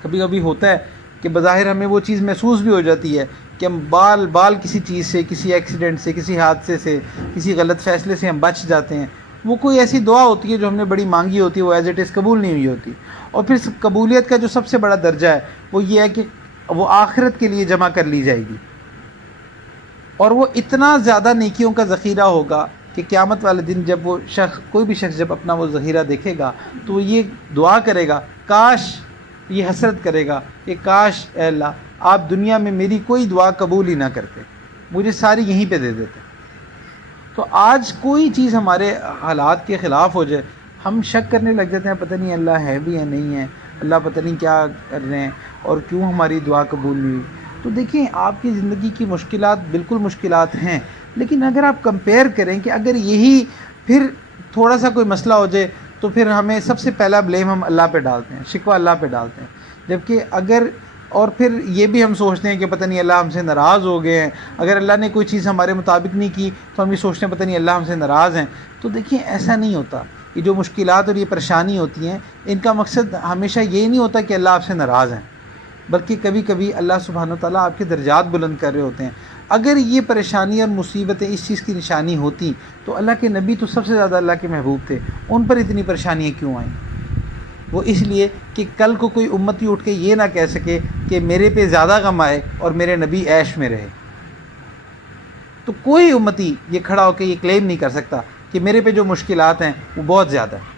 کبھی کبھی ہوتا ہے کہ بظاہر ہمیں وہ چیز محسوس بھی ہو جاتی ہے کہ ہم بال کسی چیز سے، کسی ایکسیڈنٹ سے، کسی حادثے سے، کسی غلط فیصلے سے ہم بچ جاتے ہیں، وہ کوئی ایسی دعا ہوتی ہے جو ہم نے بڑی مانگی ہوتی ہے، وہ ایز اٹ از قبول نہیں ہوئی ہوتی، اور پھر قبولیت کا جو سب سے بڑا درجہ ہے وہ یہ ہے کہ وہ آخرت کے لیے جمع کر لی جائے گی، اور وہ اتنا زیادہ نیکیوں کا ذخیرہ ہوگا کہ قیامت والے دن جب وہ شخص، کوئی بھی شخص جب اپنا وہ ذخیرہ دیکھے گا تو وہ یہ دعا کرے گا، کاش، یہ حسرت کرے گا کہ کاش اے اللہ آپ دنیا میں میری کوئی دعا قبول ہی نہ کرتے، مجھے ساری یہیں پہ دے دیتے۔ تو آج کوئی چیز ہمارے حالات کے خلاف ہو جائے، ہم شک کرنے لگ جاتے ہیں، پتہ نہیں اللہ ہے بھی یا نہیں ہے، اللہ پتہ نہیں کیا کر رہے ہیں، اور کیوں ہماری دعا قبول نہیں ہوئی۔ تو دیکھیں آپ کی زندگی کی مشکلات بالکل مشکلات ہیں، لیکن اگر آپ کمپیئر کریں کہ اگر یہی پھر تھوڑا سا کوئی مسئلہ ہو جائے تو پھر ہمیں سب سے پہلا بلیم ہم اللہ پہ ڈالتے ہیں، شکوہ اللہ پہ ڈالتے ہیں، جبکہ اگر، اور پھر یہ بھی ہم سوچتے ہیں کہ پتہ نہیں اللہ ہم سے ناراض ہو گئے ہیں، اگر اللہ نے کوئی چیز ہمارے مطابق نہیں کی تو ہم یہ سوچتے ہیں پتہ نہیں اللہ ہم سے ناراض ہیں۔ تو دیکھیں ایسا نہیں ہوتا، یہ جو مشکلات اور یہ پریشانی ہوتی ہیں ان کا مقصد ہمیشہ یہ نہیں ہوتا کہ اللہ آپ سے ناراض ہیں، بلکہ کبھی کبھی اللہ سبحانہ و تعالیٰ آپ کے درجات بلند کر رہے ہوتے ہیں۔ اگر یہ پریشانی اور مصیبتیں اس چیز کی نشانی ہوتی تو اللہ کے نبی تو سب سے زیادہ اللہ کے محبوب تھے، ان پر اتنی پریشانیاں کیوں آئیں؟ وہ اس لیے کہ کل کو کوئی امتی اٹھ کے یہ نہ کہہ سکے کہ میرے پہ زیادہ غم آئے اور میرے نبی عیش میں رہے۔ تو کوئی امتی یہ کھڑا ہو کے یہ کلیم نہیں کر سکتا کہ میرے پہ جو مشکلات ہیں وہ بہت زیادہ ہیں،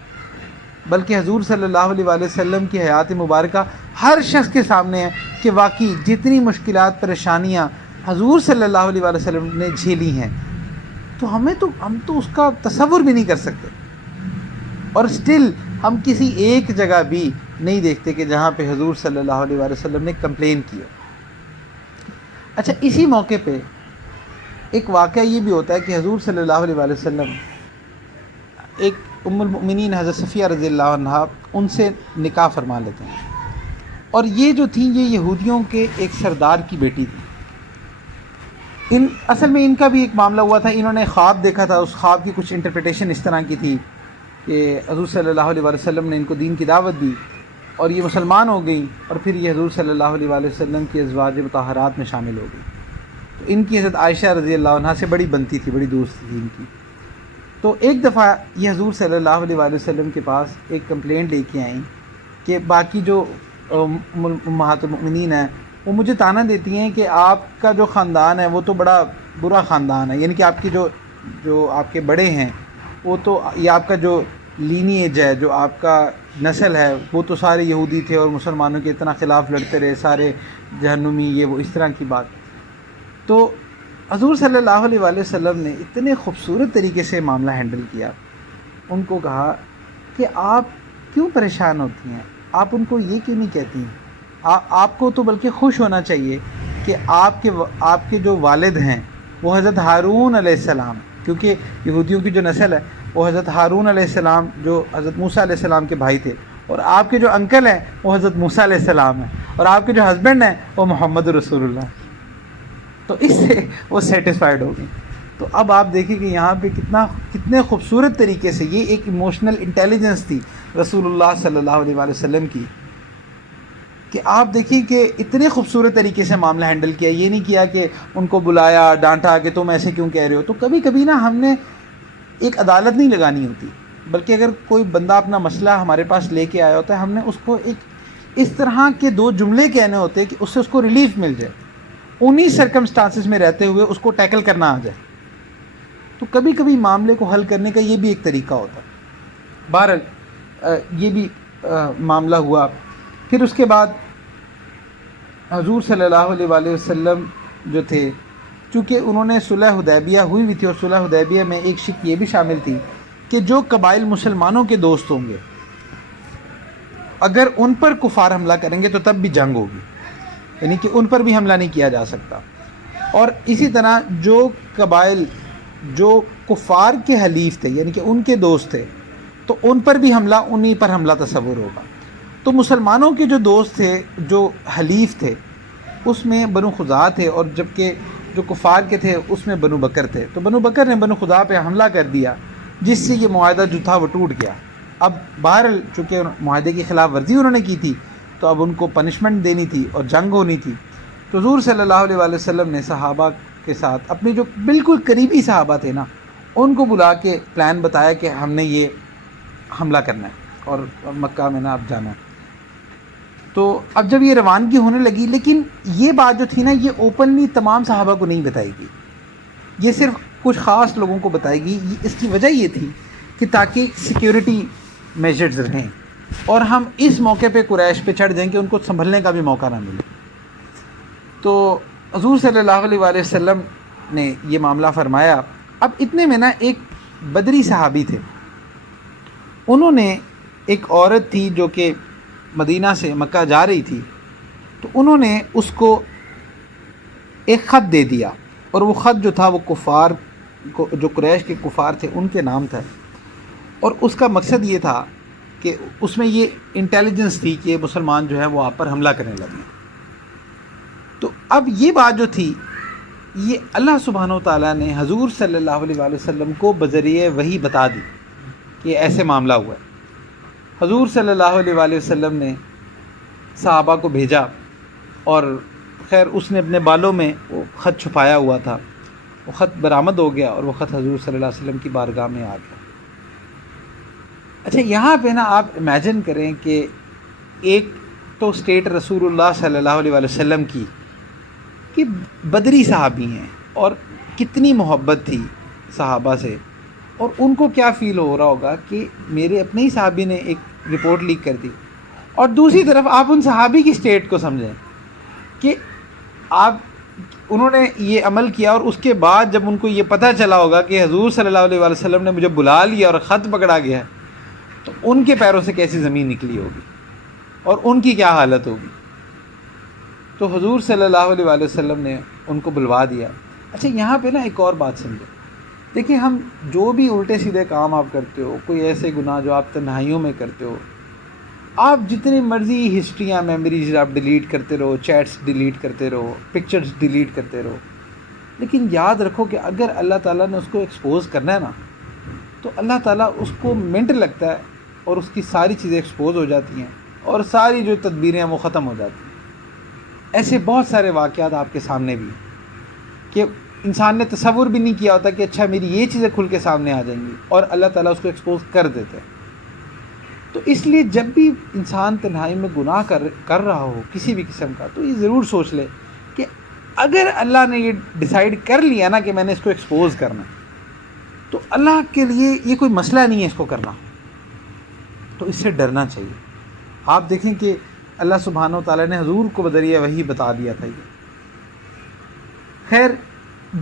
بلکہ حضور صلی اللہ علیہ وآلہ وسلم کی حیات مبارکہ ہر شخص کے سامنے ہے کہ واقعی جتنی مشکلات، پریشانیاں حضور صلی اللہ علیہ وآلہ وسلم نے جھیلی ہیں تو ہم تو اس کا تصور بھی نہیں کر سکتے، اور اسٹل ہم کسی ایک جگہ بھی نہیں دیکھتے کہ جہاں پہ حضور صلی اللہ علیہ وآلہ وسلم نے کمپلین کیا۔ اچھا، اسی موقع پہ ایک واقعہ یہ بھی ہوتا ہے کہ حضور صلی اللہ علیہ وآلہ وسلم ایک ام المؤمنین حضرت صفیہ رضی اللہ عنہا ان سے نکاح فرما لیتے ہیں، اور یہ جو تھیں یہ یہودیوں کے ایک سردار کی بیٹی تھی۔ اصل میں ان کا بھی ایک معاملہ ہوا تھا، انہوں نے خواب دیکھا تھا، اس خواب کی کچھ انٹرپریٹیشن اس طرح کی تھی کہ حضور صلی اللہ علیہ وآلہ وسلم نے ان کو دین کی دعوت دی اور یہ مسلمان ہو گئی، اور پھر یہ حضور صلی اللہ علیہ وآلہ وسلم کی ازواج مطہرات میں شامل ہو گئی۔ تو ان کی حضرت عائشہ رضی اللہ عنہا سے بڑی بنتی تھی، بڑی دوست تھی ان کی۔ تو ایک دفعہ یہ حضور صلی اللہ علیہ وآلہ وسلم کے پاس ایک کمپلینٹ لے کے آئیں کہ باقی جو امہات المؤمنین ہیں وہ مجھے طعنہ دیتی ہیں کہ آپ کا جو خاندان ہے وہ تو بڑا برا خاندان ہے، یعنی کہ آپ کی جو آپ کے بڑے ہیں وہ تو، یہ آپ کا جو لینیج ہے، جو آپ کا نسل ہے وہ تو سارے یہودی تھے اور مسلمانوں کے اتنا خلاف لڑتے رہے، سارے جہنمی، یہ وہ اس طرح کی بات۔ تو حضور صلی اللہ علیہ وآلہ وسلم نے اتنے خوبصورت طریقے سے معاملہ ہینڈل کیا، ان کو کہا کہ آپ کیوں پریشان ہوتی ہیں، آپ ان کو یہ کیوں نہیں کہتی ہیں، آپ کو تو بلکہ خوش ہونا چاہیے کہ آپ کے جو والد ہیں وہ حضرت ہارون علیہ السلام، کیونکہ یہودیوں کی جو نسل ہے وہ حضرت ہارون علیہ السلام جو حضرت موسیٰ علیہ السلام کے بھائی تھے، اور آپ کے جو انکل ہیں وہ حضرت موسیٰ علیہ السلام ہیں، اور آپ کے جو ہسبینڈ ہیں وہ محمد رسول اللہ۔ تو اس سے وہ سیٹسفائیڈ ہو گئی۔ تو اب آپ دیکھیں کہ یہاں پہ کتنے خوبصورت طریقے سے یہ ایک ایموشنل انٹیلیجنس تھی رسول اللہ صلی اللہ علیہ وآلہ وسلم کی، کہ آپ دیکھیں کہ اتنے خوبصورت طریقے سے معاملہ ہینڈل کیا، یہ نہیں کیا کہ ان کو بلایا، ڈانٹا کہ تم ایسے کیوں کہہ رہے ہو۔ تو کبھی کبھی نا ہم نے ایک عدالت نہیں لگانی ہوتی، بلکہ اگر کوئی بندہ اپنا مسئلہ ہمارے پاس لے کے آیا ہوتا ہے، ہم نے اس کو ایک اس طرح کے 2 جملے کہنے ہوتے ہیں کہ اس سے اس کو ریلیف مل جائے، انہی سرکمسٹانسز میں رہتے ہوئے اس کو ٹیکل کرنا آ جائے۔ تو کبھی کبھی معاملے کو حل کرنے کا یہ بھی ایک طریقہ ہوتا ہے۔ بہرحال یہ بھی معاملہ ہوا۔ پھر اس کے بعد حضور صلی اللہ علیہ وآلہ وسلم جو تھے، چونکہ انہوں نے صلح حدیبیہ ہوئی ہوئی تھی، اور صلح حدیبیہ میں ایک شک یہ بھی شامل تھی کہ جو قبائل مسلمانوں کے دوست ہوں گے اگر ان پر کفار حملہ کریں گے تو تب بھی جنگ ہوگی، یعنی کہ ان پر بھی حملہ نہیں کیا جا سکتا۔ اور اسی طرح جو قبائل جو کفار کے حلیف تھے، یعنی کہ ان کے دوست تھے، تو ان پر بھی حملہ، انہی پر حملہ تصور ہوگا۔ تو مسلمانوں کے جو دوست تھے، جو حلیف تھے، اس میں بنو خزاعہ تھے، اور جبکہ جو کفار کے تھے اس میں بنو بکر تھے۔ تو بنو بکر نے بنو خزاعہ پہ حملہ کر دیا، جس سے یہ معاہدہ جو تھا وہ ٹوٹ گیا۔ اب بہرحال چونکہ معاہدے کی خلاف ورزی انہوں نے کی تھی، تو اب ان کو پنشمنٹ دینی تھی اور جنگ ہونی تھی۔ تو حضور صلی اللہ علیہ وآلہ وسلم نے صحابہ کے ساتھ اپنے جو بالکل قریبی صحابہ تھے نا، ان کو بلا کے پلان بتایا کہ ہم نے یہ حملہ کرنا ہے اور مکہ میں نا اب جانا ہے۔ تو اب جب یہ روانگی ہونے لگی، لیکن یہ بات جو تھی نا، یہ اوپنلی تمام صحابہ کو نہیں بتائی گئی، یہ صرف کچھ خاص لوگوں کو بتائی گئی۔ اس کی وجہ یہ تھی کہ تاکہ سیکیورٹی میجرز رہیں اور ہم اس موقع پہ قریش پہ چڑھ جائیں کہ ان کو سنبھلنے کا بھی موقع نہ ملے۔ تو حضور صلی اللہ علیہ وآلہ وسلم نے یہ معاملہ فرمایا۔ اب اتنے میں نا ایک بدری صحابی تھے، انہوں نے ایک عورت تھی جو کہ مدینہ سے مکہ جا رہی تھی، تو انہوں نے اس کو ایک خط دے دیا، اور وہ خط جو تھا وہ کفار کو، جو قریش کے کفار تھے ان کے نام تھا، اور اس کا مقصد یہ تھا کہ اس میں یہ انٹیلیجنس تھی کہ مسلمان جو ہے وہ آپ پر حملہ کرنے لگے۔ تو اب یہ بات جو تھی، یہ اللہ سبحانہ و تعالیٰ نے حضور صلی اللہ علیہ وآلہ وسلم کو بذریعہ وحی بتا دی کہ ایسے معاملہ ہوا ہے۔ حضور صلی اللہ علیہ وآلہ وسلم نے صحابہ کو بھیجا، اور خیر اس نے اپنے بالوں میں وہ خط چھپایا ہوا تھا، وہ خط برآمد ہو گیا، اور وہ خط حضور صلی اللہ علیہ وسلم کی بارگاہ میں آ گیا۔ اچھا یہاں پہ نا آپ امیجن کریں کہ ایک تو اسٹیٹ رسول اللہ صلی اللہ علیہ وآلہ وسلم کی کہ بدری صحابی ہیں، اور کتنی محبت تھی صحابہ سے، اور ان کو کیا فیل ہو رہا ہوگا کہ میرے اپنے ہی صحابی نے ایک رپورٹ لیک کر دی۔ اور دوسری طرف آپ ان صحابی کی اسٹیٹ کو سمجھیں کہ انہوں نے یہ عمل کیا، اور اس کے بعد جب ان کو یہ پتہ چلا ہوگا کہ حضور صلی اللہ علیہ وآلہ وسلم نے مجھے بلا لیا اور خط پکڑا گیا ہے، تو ان کے پیروں سے کیسی زمین نکلی ہوگی اور ان کی کیا حالت ہوگی۔ تو حضور صلی اللہ علیہ وآلہ وسلم نے ان کو بلوا دیا۔ اچھا یہاں پہ نا ایک اور بات سمجھیں، دیکھیں ہم جو بھی الٹے سیدھے کام آپ کرتے ہو، کوئی ایسے گناہ جو آپ تنہائیوں میں کرتے ہو، آپ جتنی مرضی ہسٹریاں میموریز آپ ڈیلیٹ کرتے رہو، چیٹس ڈیلیٹ کرتے رہو، پکچرز ڈیلیٹ کرتے رہو، لیکن یاد رکھو کہ اگر اللہ تعالیٰ نے اس کو ایکسپوز کرنا ہے نا، تو اللہ تعالیٰ اس کو منٹ لگتا ہے، اور اس کی ساری چیزیں ایکسپوز ہو جاتی ہیں، اور ساری جو تدبیریں ہیں وہ ختم ہو جاتی ہیں۔ ایسے بہت سارے واقعات آپ کے سامنے بھی ہیں کہ انسان نے تصور بھی نہیں کیا ہوتا کہ اچھا میری یہ چیزیں کھل کے سامنے آ جائیں گی، اور اللہ تعالیٰ اس کو ایکسپوز کر دیتے ہیں۔ تو اس لیے جب بھی انسان تنہائی میں گناہ کر رہا ہو کسی بھی قسم کا، تو یہ ضرور سوچ لے کہ اگر اللہ نے یہ ڈیسائیڈ کر لیا نا کہ میں نے اس کو ایکسپوز کرنا، تو اللہ کے لیے یہ کوئی مسئلہ نہیں ہے اس کو کرنا، تو اس سے ڈرنا چاہیے۔ آپ دیکھیں کہ اللہ سبحانہ و تعالیٰ نے حضور کو بذریعہ وحی بتا دیا تھا یہ۔ خیر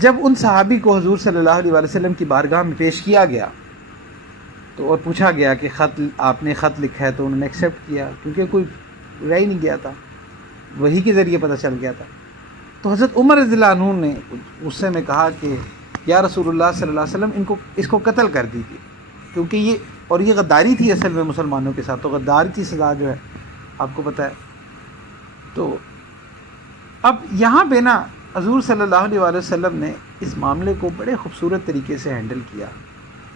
جب ان صحابی کو حضور صلی اللہ علیہ وآلہ وسلم کی بارگاہ میں پیش کیا گیا، تو اور پوچھا گیا کہ آپ نے خط لکھا ہے، تو انہوں نے ایکسیپٹ کیا، کیونکہ کوئی رہ ہی نہیں گیا تھا، وحی کے ذریعے پتہ چل گیا تھا۔ تو حضرت عمر رضی اللہ عنہ نے غصے میں کہا کہ یا رسول اللہ صلی اللہ علیہ وسلم اس کو قتل کر دیجیے، کیونکہ یہ غداری تھی اصل میں مسلمانوں کے ساتھ، تو غداری کی سزا جو ہے آپ کو پتہ ہے۔ تو اب یہاں پہ نا حضور صلی اللہ علیہ وآلہ وسلم نے اس معاملے کو بڑے خوبصورت طریقے سے ہینڈل کیا۔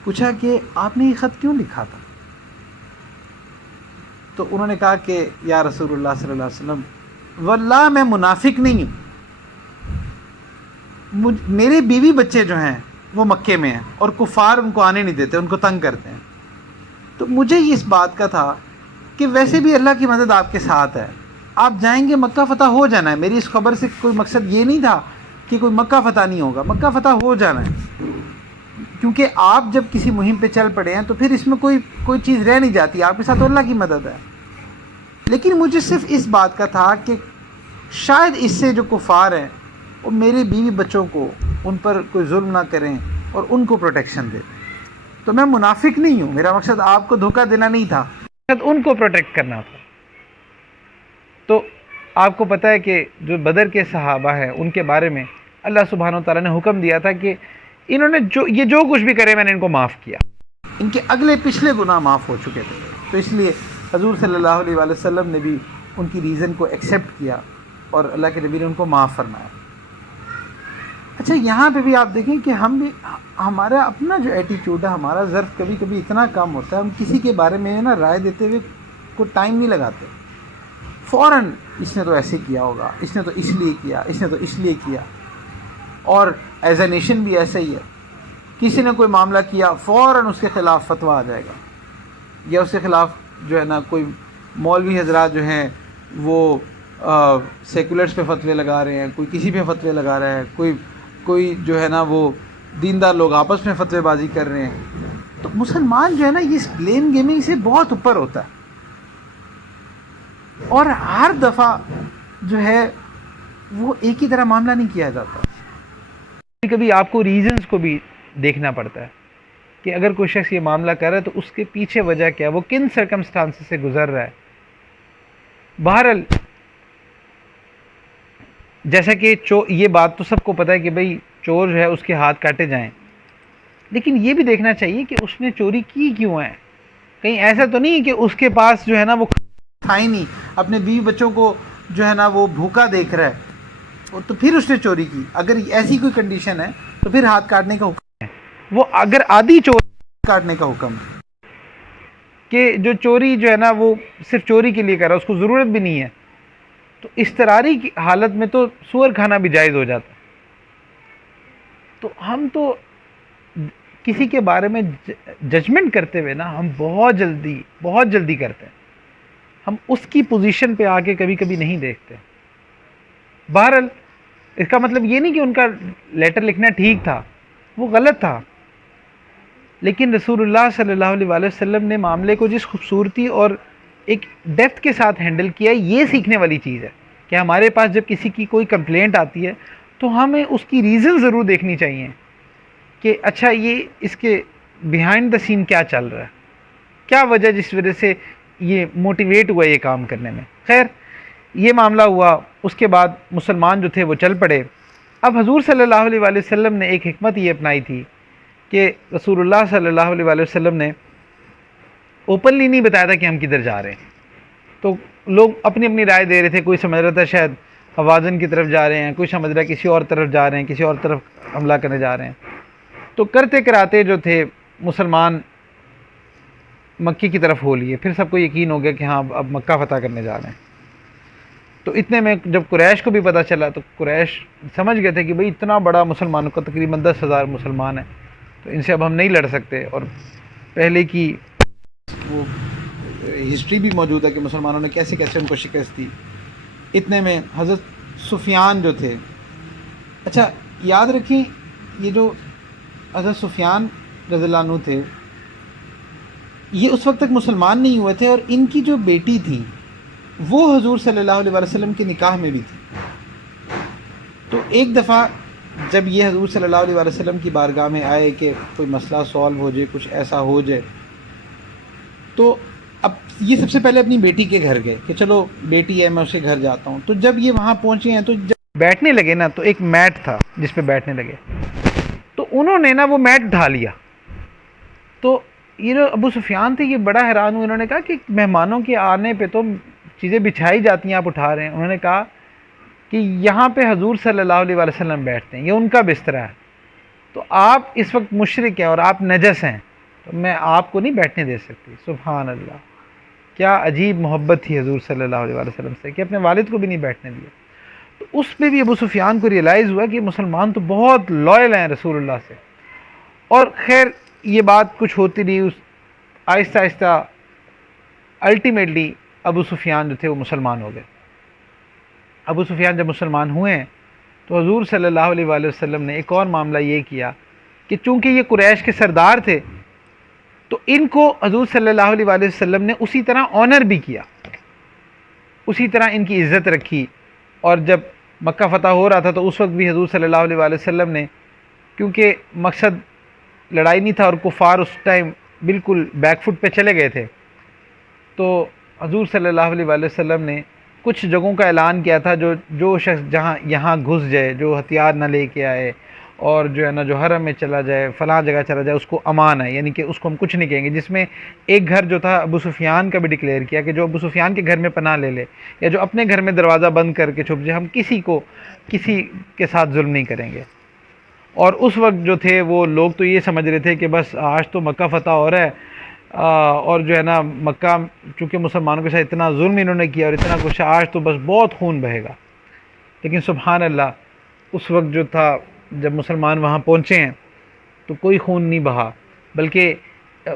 پوچھا کہ آپ نے یہ خط کیوں لکھا تھا؟ تو انہوں نے کہا کہ یا رسول اللہ صلی اللہ علیہ وسلم، واللہ میں منافق نہیں ہوں، میرے بیوی بچے جو ہیں وہ مکے میں ہیں، اور کفار ان کو آنے نہیں دیتے، ان کو تنگ کرتے ہیں، تو مجھے اس بات کا تھا کہ ویسے بھی اللہ کی مدد آپ کے ساتھ ہے، آپ جائیں گے مکہ فتح ہو جانا ہے۔ میری اس خبر سے کوئی مقصد یہ نہیں تھا کہ کوئی مکہ فتح نہیں ہوگا، مکہ فتح ہو جانا ہے، کیونکہ آپ جب کسی مہم پہ چل پڑے ہیں تو پھر اس میں کوئی چیز رہ نہیں جاتی، آپ کے ساتھ اللہ کی مدد ہے۔ لیکن مجھے صرف اس بات کا تھا کہ شاید اس سے جو کفار ہیں وہ میرے بیوی بچوں کو، ان پر کوئی ظلم نہ کریں اور ان کو پروٹیکشن دیں۔ تو میں منافق نہیں ہوں، میرا مقصد آپ کو دھوکہ دینا نہیں تھا، مقصد ان کو پروٹیکٹ کرنا تھا۔ تو آپ کو پتہ ہے کہ جو بدر کے صحابہ ہیں ان کے بارے میں اللہ سبحانہ و تعالیٰ نے حکم دیا تھا کہ انہوں نے جو کچھ بھی کرے میں نے ان کو معاف کیا، ان کے اگلے پچھلے گناہ معاف ہو چکے تھے. تو اس لیے حضور صلی اللہ علیہ وآلہ وسلم نے بھی ان کی ریزن کو ایکسیپٹ کیا اور اللہ کے نبی نے ان کو معاف فرمایا. اچھا یہاں پہ بھی آپ دیکھیں کہ ہم بھی ہمارا اپنا جو ایٹیٹیوڈ ہے، ہمارا ظرف کبھی کبھی اتنا کم ہوتا ہے، ہم کسی کے بارے میں نا رائے دیتے ہوئے کوئی ٹائم نہیں لگاتے، فوراً اس نے تو ایسے کیا ہوگا، اس نے تو اس لیے کیا، اس نے تو اس لیے کیا. اور ایز اے نیشن بھی ایسا ہی ہے، کسی نے کوئی معاملہ کیا فوراً اس کے خلاف فتویٰ آ جائے گا، یا اس کے خلاف جو ہے نا کوئی مولوی حضرات جو ہیں وہ سیکولرز پہ فتوے لگا رہے ہیں، کوئی کسی پہ فتوے لگا رہا ہے، کوئی جو ہے نا وہ دیندار لوگ آپس میں فتوے بازی کر رہے ہیں. تو مسلمان جو ہے نا یہ اس بلیم گیمنگ سے بہت اوپر ہوتا ہے، اور ہر دفعہ جو ہے وہ ایک ہی طرح معاملہ نہیں کیا جاتا. کبھی کبھی آپ کو ریزنز کو بھی دیکھنا پڑتا ہے کہ اگر کوئی شخص یہ معاملہ کر رہا ہے تو اس کے پیچھے وجہ کیا ہے، وہ کن سرکمسٹانس سے گزر رہا ہے. بہرحال جیسا کہ یہ بات تو سب کو پتہ ہے کہ بھئی چور جو ہے اس کے ہاتھ کاٹے جائیں، لیکن یہ بھی دیکھنا چاہیے کہ اس نے چوری کی کیوں ہے. کہیں ایسا تو نہیں کہ اس کے پاس جو ہے نا وہ تھا ہی نہیں، اپنے بیوی بچوں کو جو ہے نا وہ بھوکا دیکھ رہا ہے تو پھر اس نے چوری کی. اگر ایسی کوئی کنڈیشن ہے تو پھر ہاتھ کاٹنے کا حکم ہے. وہ اگر آدھی چوری کاٹنے کا حکم ہے کہ جو چوری جو ہے نا وہ صرف چوری کے لیے کر رہا ہے، اس کو ضرورت بھی نہیں ہے، تو اضطراری کی حالت میں تو سور کھانا بھی جائز ہو جاتا. تو ہم تو کسی کے بارے میں ججمنٹ کرتے ہوئے نا ہم بہت جلدی کرتے ہیں، ہم اس کی پوزیشن پہ آ کے کبھی کبھی نہیں دیکھتے. بہرحال اس کا مطلب یہ نہیں کہ ان کا لیٹر لکھنا ٹھیک تھا، وہ غلط تھا، لیکن رسول اللہ صلی اللہ علیہ وآلہ وسلم نے معاملے کو جس خوبصورتی اور ایک ڈیپتھ کے ساتھ ہینڈل کیا، یہ سیکھنے والی چیز ہے کہ ہمارے پاس جب کسی کی کوئی کمپلینٹ آتی ہے تو ہمیں اس کی ریزن ضرور دیکھنی چاہیے کہ اچھا یہ اس کے بیہائنڈ دا سین کیا چل رہا ہے، کیا وجہ جس وجہ سے یہ موٹیویٹ ہوا یہ کام کرنے میں. خیر یہ معاملہ ہوا، اس کے بعد مسلمان جو تھے وہ چل پڑے. اب حضور صلی اللہ علیہ وآلہ وسلم نے ایک حکمت یہ اپنائی تھی کہ رسول اللہ صلی اللہ علیہ وآلہ وسلم نے اوپنلی نہیں بتایا تھا کہ ہم کدھر جا رہے ہیں. تو لوگ اپنی اپنی رائے دے رہے تھے، کوئی سمجھ رہا تھا شاید حوازن کی طرف جا رہے ہیں، کوئی سمجھ رہا ہے کسی اور طرف جا رہے ہیں، کسی اور طرف حملہ کرنے جا رہے ہیں. تو کرتے کراتے جو تھے مسلمان مکی کی طرف ہو لیے. پھر سب کو یقین ہو گیا کہ ہاں اب مکہ فتح کرنے جا رہے ہیں. تو اتنے میں جب قریش کو بھی پتہ چلا تو قریش سمجھ گئے تھے کہ بھئی اتنا بڑا مسلمانوں کا تقریباً 10,000 مسلمان ہیں، تو ان سے اب ہم نہیں لڑ سکتے. اور پہلے کی وہ ہسٹری بھی موجود ہے کہ مسلمانوں نے کیسے کیسے ان کو شکست دی. اتنے میں حضرت سفیان جو تھے، اچھا یاد رکھیں یہ جو حضرت سفیان رضی اللہ عنہ تھے یہ اس وقت تک مسلمان نہیں ہوئے تھے، اور ان کی جو بیٹی تھی وہ حضور صلی اللہ علیہ وسلم کے نکاح میں بھی تھی. تو ایک دفعہ جب یہ حضور صلی اللہ علیہ وسلم کی بارگاہ میں آئے کہ کوئی مسئلہ سالو ہو جائے، کچھ ایسا ہو جائے، تو اب یہ سب سے پہلے اپنی بیٹی کے گھر گئے کہ چلو بیٹی ہے میں اس کے گھر جاتا ہوں. تو جب یہ وہاں پہنچے ہیں تو جب بیٹھنے لگے نا تو ایک میٹ تھا جس پہ بیٹھنے لگے، تو انہوں نے نا وہ میٹ اٹھا لیا. تو یہ جو ابو سفیان تھے یہ بڑا حیران ہوئے. انہوں نے کہا کہ مہمانوں کے آنے پہ تو چیزیں بچھائی جاتی ہیں، آپ اٹھا رہے ہیں. انہوں نے کہا کہ یہاں پہ حضور صلی اللہ علیہ وسلم بیٹھتے ہیں، یہ ان کا بستر ہے، تو آپ اس وقت مشرک ہیں اور آپ نجس ہیں، تو میں آپ کو نہیں بیٹھنے دے سکتی. سبحان اللہ، کیا عجیب محبت تھی حضور صلی اللہ علیہ وسلم سے کہ اپنے والد کو بھی نہیں بیٹھنے دیا. تو اس پہ بھی ابو سفیان کو ریئلائز ہوا کہ مسلمان تو بہت لائل ہیں رسول اللہ سے. اور خیر یہ بات کچھ ہوتی رہی، آہستہ آہستہ الٹیمیٹلی ابو سفیان جو تھے وہ مسلمان ہو گئے. ابو سفیان جب مسلمان ہوئے ہیں تو حضور صلی اللہ علیہ وآلہ وسلم نے ایک اور معاملہ یہ کیا کہ چونکہ یہ قریش کے سردار تھے تو ان کو حضور صلی اللہ علیہ وآلہ وسلم نے اسی طرح آنر بھی کیا، اسی طرح ان کی عزت رکھی. اور جب مکہ فتح ہو رہا تھا تو اس وقت بھی حضور صلی اللہ علیہ وآلہ وسلم نے، کیونکہ مقصد لڑائی نہیں تھا اور کفار اس ٹائم بالکل بیک فٹ پہ چلے گئے تھے، تو حضور صلی اللہ علیہ وآلہ وسلم نے کچھ جگہوں کا اعلان کیا تھا، جو شخص جہاں یہاں گھس جائے، جو ہتھیار نہ لے کے آئے اور جو ہے نا جو حرم میں چلا جائے، فلاں جگہ چلا جائے، اس کو امان ہے، یعنی کہ اس کو ہم کچھ نہیں کہیں گے. جس میں ایک گھر جو تھا ابو سفیان کا بھی ڈکلیئر کیا کہ جو ابو سفیان کے گھر میں پناہ لے لے یا جو اپنے گھر میں دروازہ بند کر کے چھپ جائے، ہم کسی کے ساتھ ظلم نہیں کریں گے. اور اس وقت جو تھے وہ لوگ تو یہ سمجھ رہے تھے کہ بس آج تو مکہ فتح ہو رہا ہے، اور جو ہے نا مکہ چونکہ مسلمانوں کے ساتھ اتنا ظلم انہوں نے کیا اور اتنا کچھ، آج تو بس بہت خون بہے گا. لیکن سبحان اللہ، اس وقت جو تھا جب مسلمان وہاں پہنچے ہیں تو کوئی خون نہیں بہا، بلکہ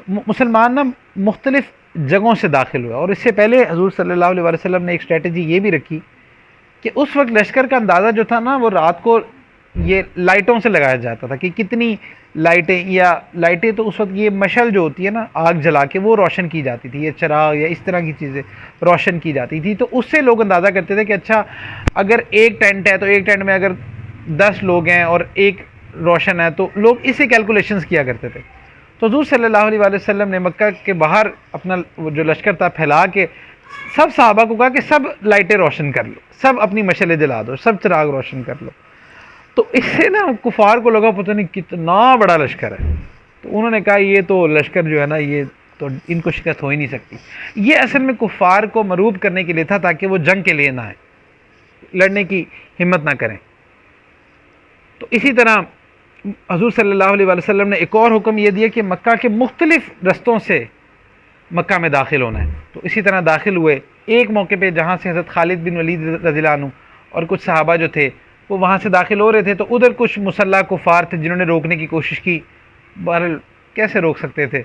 مسلمان نا مختلف جگہوں سے داخل ہوا. اور اس سے پہلے حضور صلی اللہ علیہ وسلم نے ایک اسٹریٹجی یہ بھی رکھی کہ اس وقت لشکر کا اندازہ جو تھا نا وہ رات کو یہ لائٹوں سے لگایا جاتا تھا کہ کتنی لائٹیں تو اس وقت یہ مشل جو ہوتی ہے نا آگ جلا کے وہ روشن کی جاتی تھی، یہ چراغ یا اس طرح کی چیزیں روشن کی جاتی تھی. تو اس سے لوگ اندازہ کرتے تھے کہ اچھا اگر ایک ٹینٹ ہے تو ایک ٹینٹ میں اگر 10 لوگ ہیں اور ایک روشن ہے، تو لوگ اسے کیلکولیشنز کیا کرتے تھے. تو حضور صلی اللہ علیہ وسلم نے مکہ کے باہر اپنا جو لشکر تھا پھیلا کے سب صحابہ کو کہا کہ سب لائٹیں روشن کر لو، سب اپنی مشعلیں جلا دو، سب چراغ روشن کر لو. تو اس سے نا کفار کو لگا پتہ نہیں کتنا بڑا لشکر ہے. تو انہوں نے کہا یہ تو لشکر جو ہے نا یہ تو ان کو شکست ہو ہی نہیں سکتی. یہ اصل میں کفار کو مروب کرنے کے لیے تھا تاکہ وہ جنگ کے لیے نہ آئے، لڑنے کی ہمت نہ کریں. تو اسی طرح حضور صلی اللہ علیہ وسلم نے ایک اور حکم یہ دیا کہ مکہ کے مختلف رستوں سے مکہ میں داخل ہونا ہے. تو اسی طرح داخل ہوئے. ایک موقع پہ جہاں سے حضرت خالد بن ولید رضی اللہ عنہ اور کچھ صحابہ جو تھے وہ وہاں سے داخل ہو رہے تھے، تو ادھر کچھ مسلح کفار تھے جنہوں نے روکنے کی کوشش کی. بہرحال کیسے روک سکتے تھے؟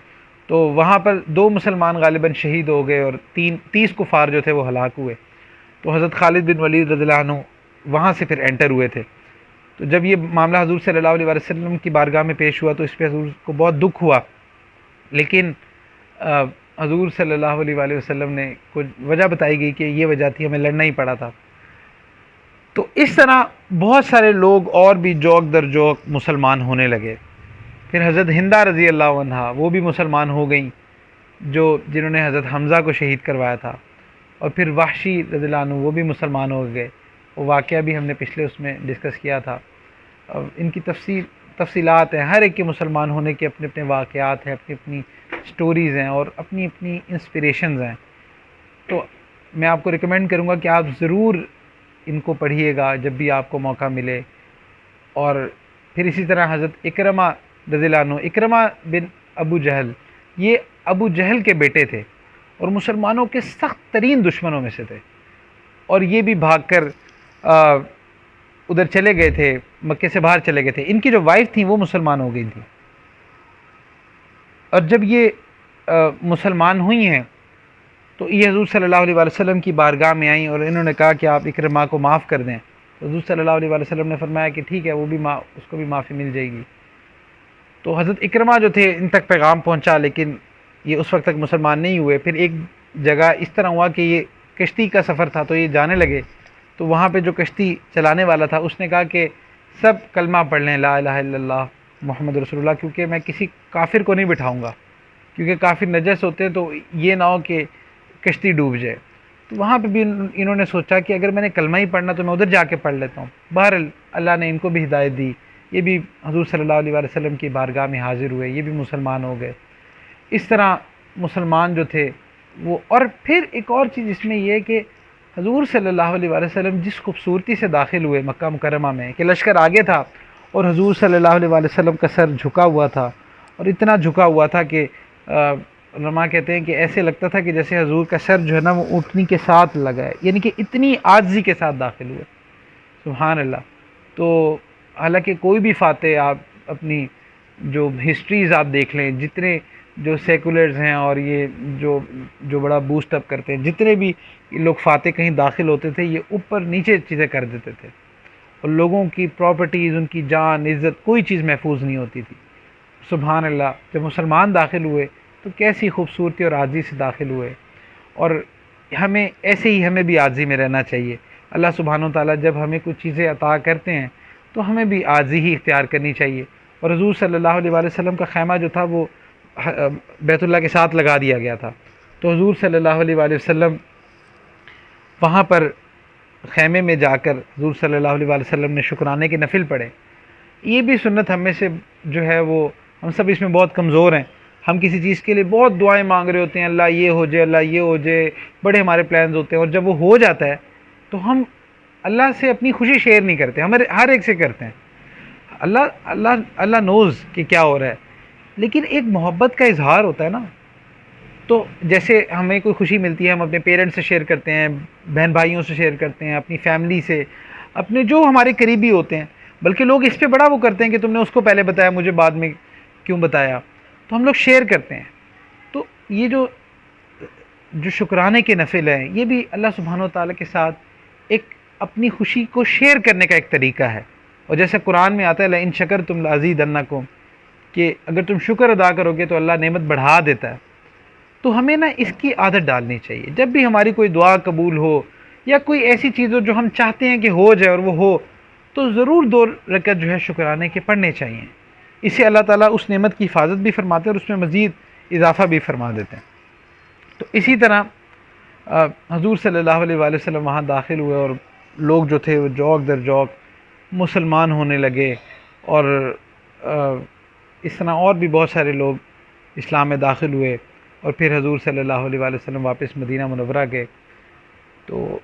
تو وہاں پر 2 مسلمان غالباً شہید ہو گئے اور 30 کفار جو تھے وہ ہلاک ہوئے. تو حضرت خالد بن ولید رضی اللہ عنہ وہاں سے پھر انٹر ہوئے تھے. تو جب یہ معاملہ حضور صلی اللہ علیہ وسلم کی بارگاہ میں پیش ہوا تو اس پہ حضور کو بہت دکھ ہوا، لیکن حضور صلی اللہ علیہ وسلم نے کچھ وجہ بتائی گئی کہ یہ وجہ تھی ہمیں لڑنا ہی پڑا تھا. تو اس طرح بہت سارے لوگ اور بھی جوک در جوک مسلمان ہونے لگے. پھر حضرت ہندہ رضی اللہ عنہ وہ بھی مسلمان ہو گئیں، جنہوں نے حضرت حمزہ کو شہید کروایا تھا. اور پھر وحشی رضی اللہ عنہ وہ بھی مسلمان ہو گئے. وہ واقعہ بھی ہم نے پچھلے اس میں ڈسکس کیا تھا. ان کی تفصیلات ہیں، ہر ایک کے مسلمان ہونے کے اپنے اپنے واقعات ہیں، اپنی اپنی سٹوریز ہیں اور اپنی اپنی انسپریشنز ہیں. تو میں آپ کو ریکمینڈ کروں گا کہ آپ ضرور ان کو پڑھیے گا جب بھی آپ کو موقع ملے. اور پھر اسی طرح حضرت اکرمہ رضی اللہ عنہ، اکرمہ بن ابو جہل، یہ ابو جہل کے بیٹے تھے اور مسلمانوں کے سخت ترین دشمنوں میں سے تھے. اور یہ بھی بھاگ کر ادھر چلے گئے تھے، مکے سے باہر چلے گئے تھے. ان کی جو وائف تھیں وہ مسلمان ہو گئی تھیں. اور جب یہ مسلمان ہوئی ہیں تو یہ حضور صلی اللہ علیہ وسلم کی بارگاہ میں آئیں اور انہوں نے کہا کہ آپ اکرمہ کو معاف کر دیں. حضور صلی اللہ علیہ وسلم نے فرمایا کہ ٹھیک ہے، وہ بھی اس کو بھی معافی مل جائے گی. تو حضرت اکرمہ جو تھے ان تک پیغام پہنچا، لیکن یہ اس وقت تک مسلمان نہیں ہوئے. پھر ایک جگہ اس طرح ہوا کہ یہ کشتی کا سفر تھا تو یہ جانے لگے. تو وہاں پہ جو کشتی چلانے والا تھا اس نے کہا کہ سب کلمہ پڑھ لیں، لا الہ الا اللہ محمد رسول اللہ، کیونکہ میں کسی کافر کو نہیں بٹھاؤں گا، کیونکہ کافر نجس ہوتے ہیں تو یہ نہ ہو کہ کشتی ڈوب جائے. تو وہاں پہ بھی انہوں نے سوچا کہ اگر میں نے کلمہ ہی پڑھنا تو میں ادھر جا کے پڑھ لیتا ہوں. بہرحال اللہ نے ان کو بھی ہدایت دی، یہ بھی حضور صلی اللہ علیہ وسلم کی بارگاہ میں حاضر ہوئے، یہ بھی مسلمان ہو گئے. اس طرح مسلمان جو تھے وہ. اور پھر ایک اور چیز اس میں یہ ہے کہ حضور صلی اللہ علیہ وسلم جس خوبصورتی سے داخل ہوئے مکہ مکرمہ میں کہ لشکر آگے تھا اور حضور صلی اللہ علیہ وسلم کا سر جھکا ہوا تھا، اور اتنا جھکا ہوا تھا کہ علماء کہتے ہیں کہ ایسے لگتا تھا کہ جیسے حضور کا سر جو ہے نا وہ اونٹنی کے ساتھ لگا ہے، یعنی کہ اتنی عاجزی کے ساتھ داخل ہوئے. سبحان اللہ. تو حالانکہ کوئی بھی فاتح آپ اپنی جو ہسٹریز آپ دیکھ لیں، جتنے جو سیکولرز ہیں اور یہ جو بڑا بوسٹ اپ کرتے ہیں، جتنے بھی لوگ فاتح کہیں داخل ہوتے تھے یہ اوپر نیچے چیزیں کر دیتے تھے، اور لوگوں کی پراپرٹیز، ان کی جان عزت کوئی چیز محفوظ نہیں ہوتی تھی. سبحان اللہ. جب مسلمان داخل ہوئے تو کیسی خوبصورتی اور عاجزی سے داخل ہوئے. اور ہمیں ایسے ہی ہمیں بھی عاجزی میں رہنا چاہیے. اللہ سبحانہ و تعالیٰ جب ہمیں کچھ چیزیں عطا کرتے ہیں تو ہمیں بھی عاجزی ہی اختیار کرنی چاہیے. اور حضور صلی اللہ علیہ وسلم کا خیمہ جو تھا وہ بیت اللہ کے ساتھ لگا دیا گیا تھا. تو حضور صلی اللہ علیہ وسلم وہاں پر خیمے میں جا کر حضور صلی اللہ علیہ وآلہ وسلم نے شکرانے کے نفل پڑھے. یہ بھی سنت ہم میں سے جو ہے وہ ہم سب اس میں بہت کمزور ہیں. ہم کسی چیز کے لیے بہت دعائیں مانگ رہے ہوتے ہیں، اللہ یہ ہو جائے، اللہ یہ ہو جائے، بڑے ہمارے پلانز ہوتے ہیں، اور جب وہ ہو جاتا ہے تو ہم اللہ سے اپنی خوشی شیئر نہیں کرتے. ہمارے ہر ایک سے کرتے ہیں، اللہ نوز کہ کیا ہو رہا ہے، لیکن ایک محبت کا اظہار ہوتا ہے نا. تو جیسے ہمیں کوئی خوشی ملتی ہے، ہم اپنے پیرنٹس سے شیئر کرتے ہیں، بہن بھائیوں سے شیئر کرتے ہیں، اپنی فیملی سے، اپنے جو ہمارے قریبی ہوتے ہیں. بلکہ لوگ اس پہ بڑا وہ کرتے ہیں کہ تم نے اس کو پہلے بتایا، مجھے بعد میں کیوں بتایا. تو ہم لوگ شیئر کرتے ہیں. تو یہ جو شکرانے کے نفل ہیں، یہ بھی اللہ سبحانہ و تعالیٰ کے ساتھ ایک اپنی خوشی کو شیئر کرنے کا ایک طریقہ ہے. اور جیسے قرآن میں آتا ہے لئن شکرتم لازیدنکم، کہ اگر تم شکر ادا کرو گے تو اللہ نعمت بڑھا دیتا ہے. تو ہمیں نا اس کی عادت ڈالنی چاہیے. جب بھی ہماری کوئی دعا قبول ہو یا کوئی ایسی چیز ہو جو ہم چاہتے ہیں کہ ہو جائے اور وہ ہو، تو ضرور 2 رکعت جو ہے شکرانے کے پڑھنے چاہیے. اس سے اللہ تعالیٰ اس نعمت کی حفاظت بھی فرماتے ہیں اور اس میں مزید اضافہ بھی فرما دیتے ہیں. تو اسی طرح حضور صلی اللہ علیہ وآلہ وسلم وہاں داخل ہوئے اور لوگ جو تھے وہ جوک در جوک مسلمان ہونے لگے، اور اس طرح اور بھی بہت سارے لوگ اسلام میں داخل ہوئے. اور پھر حضور صلی اللہ علیہ وآلہ وسلم واپس مدینہ منورہ گئے. تو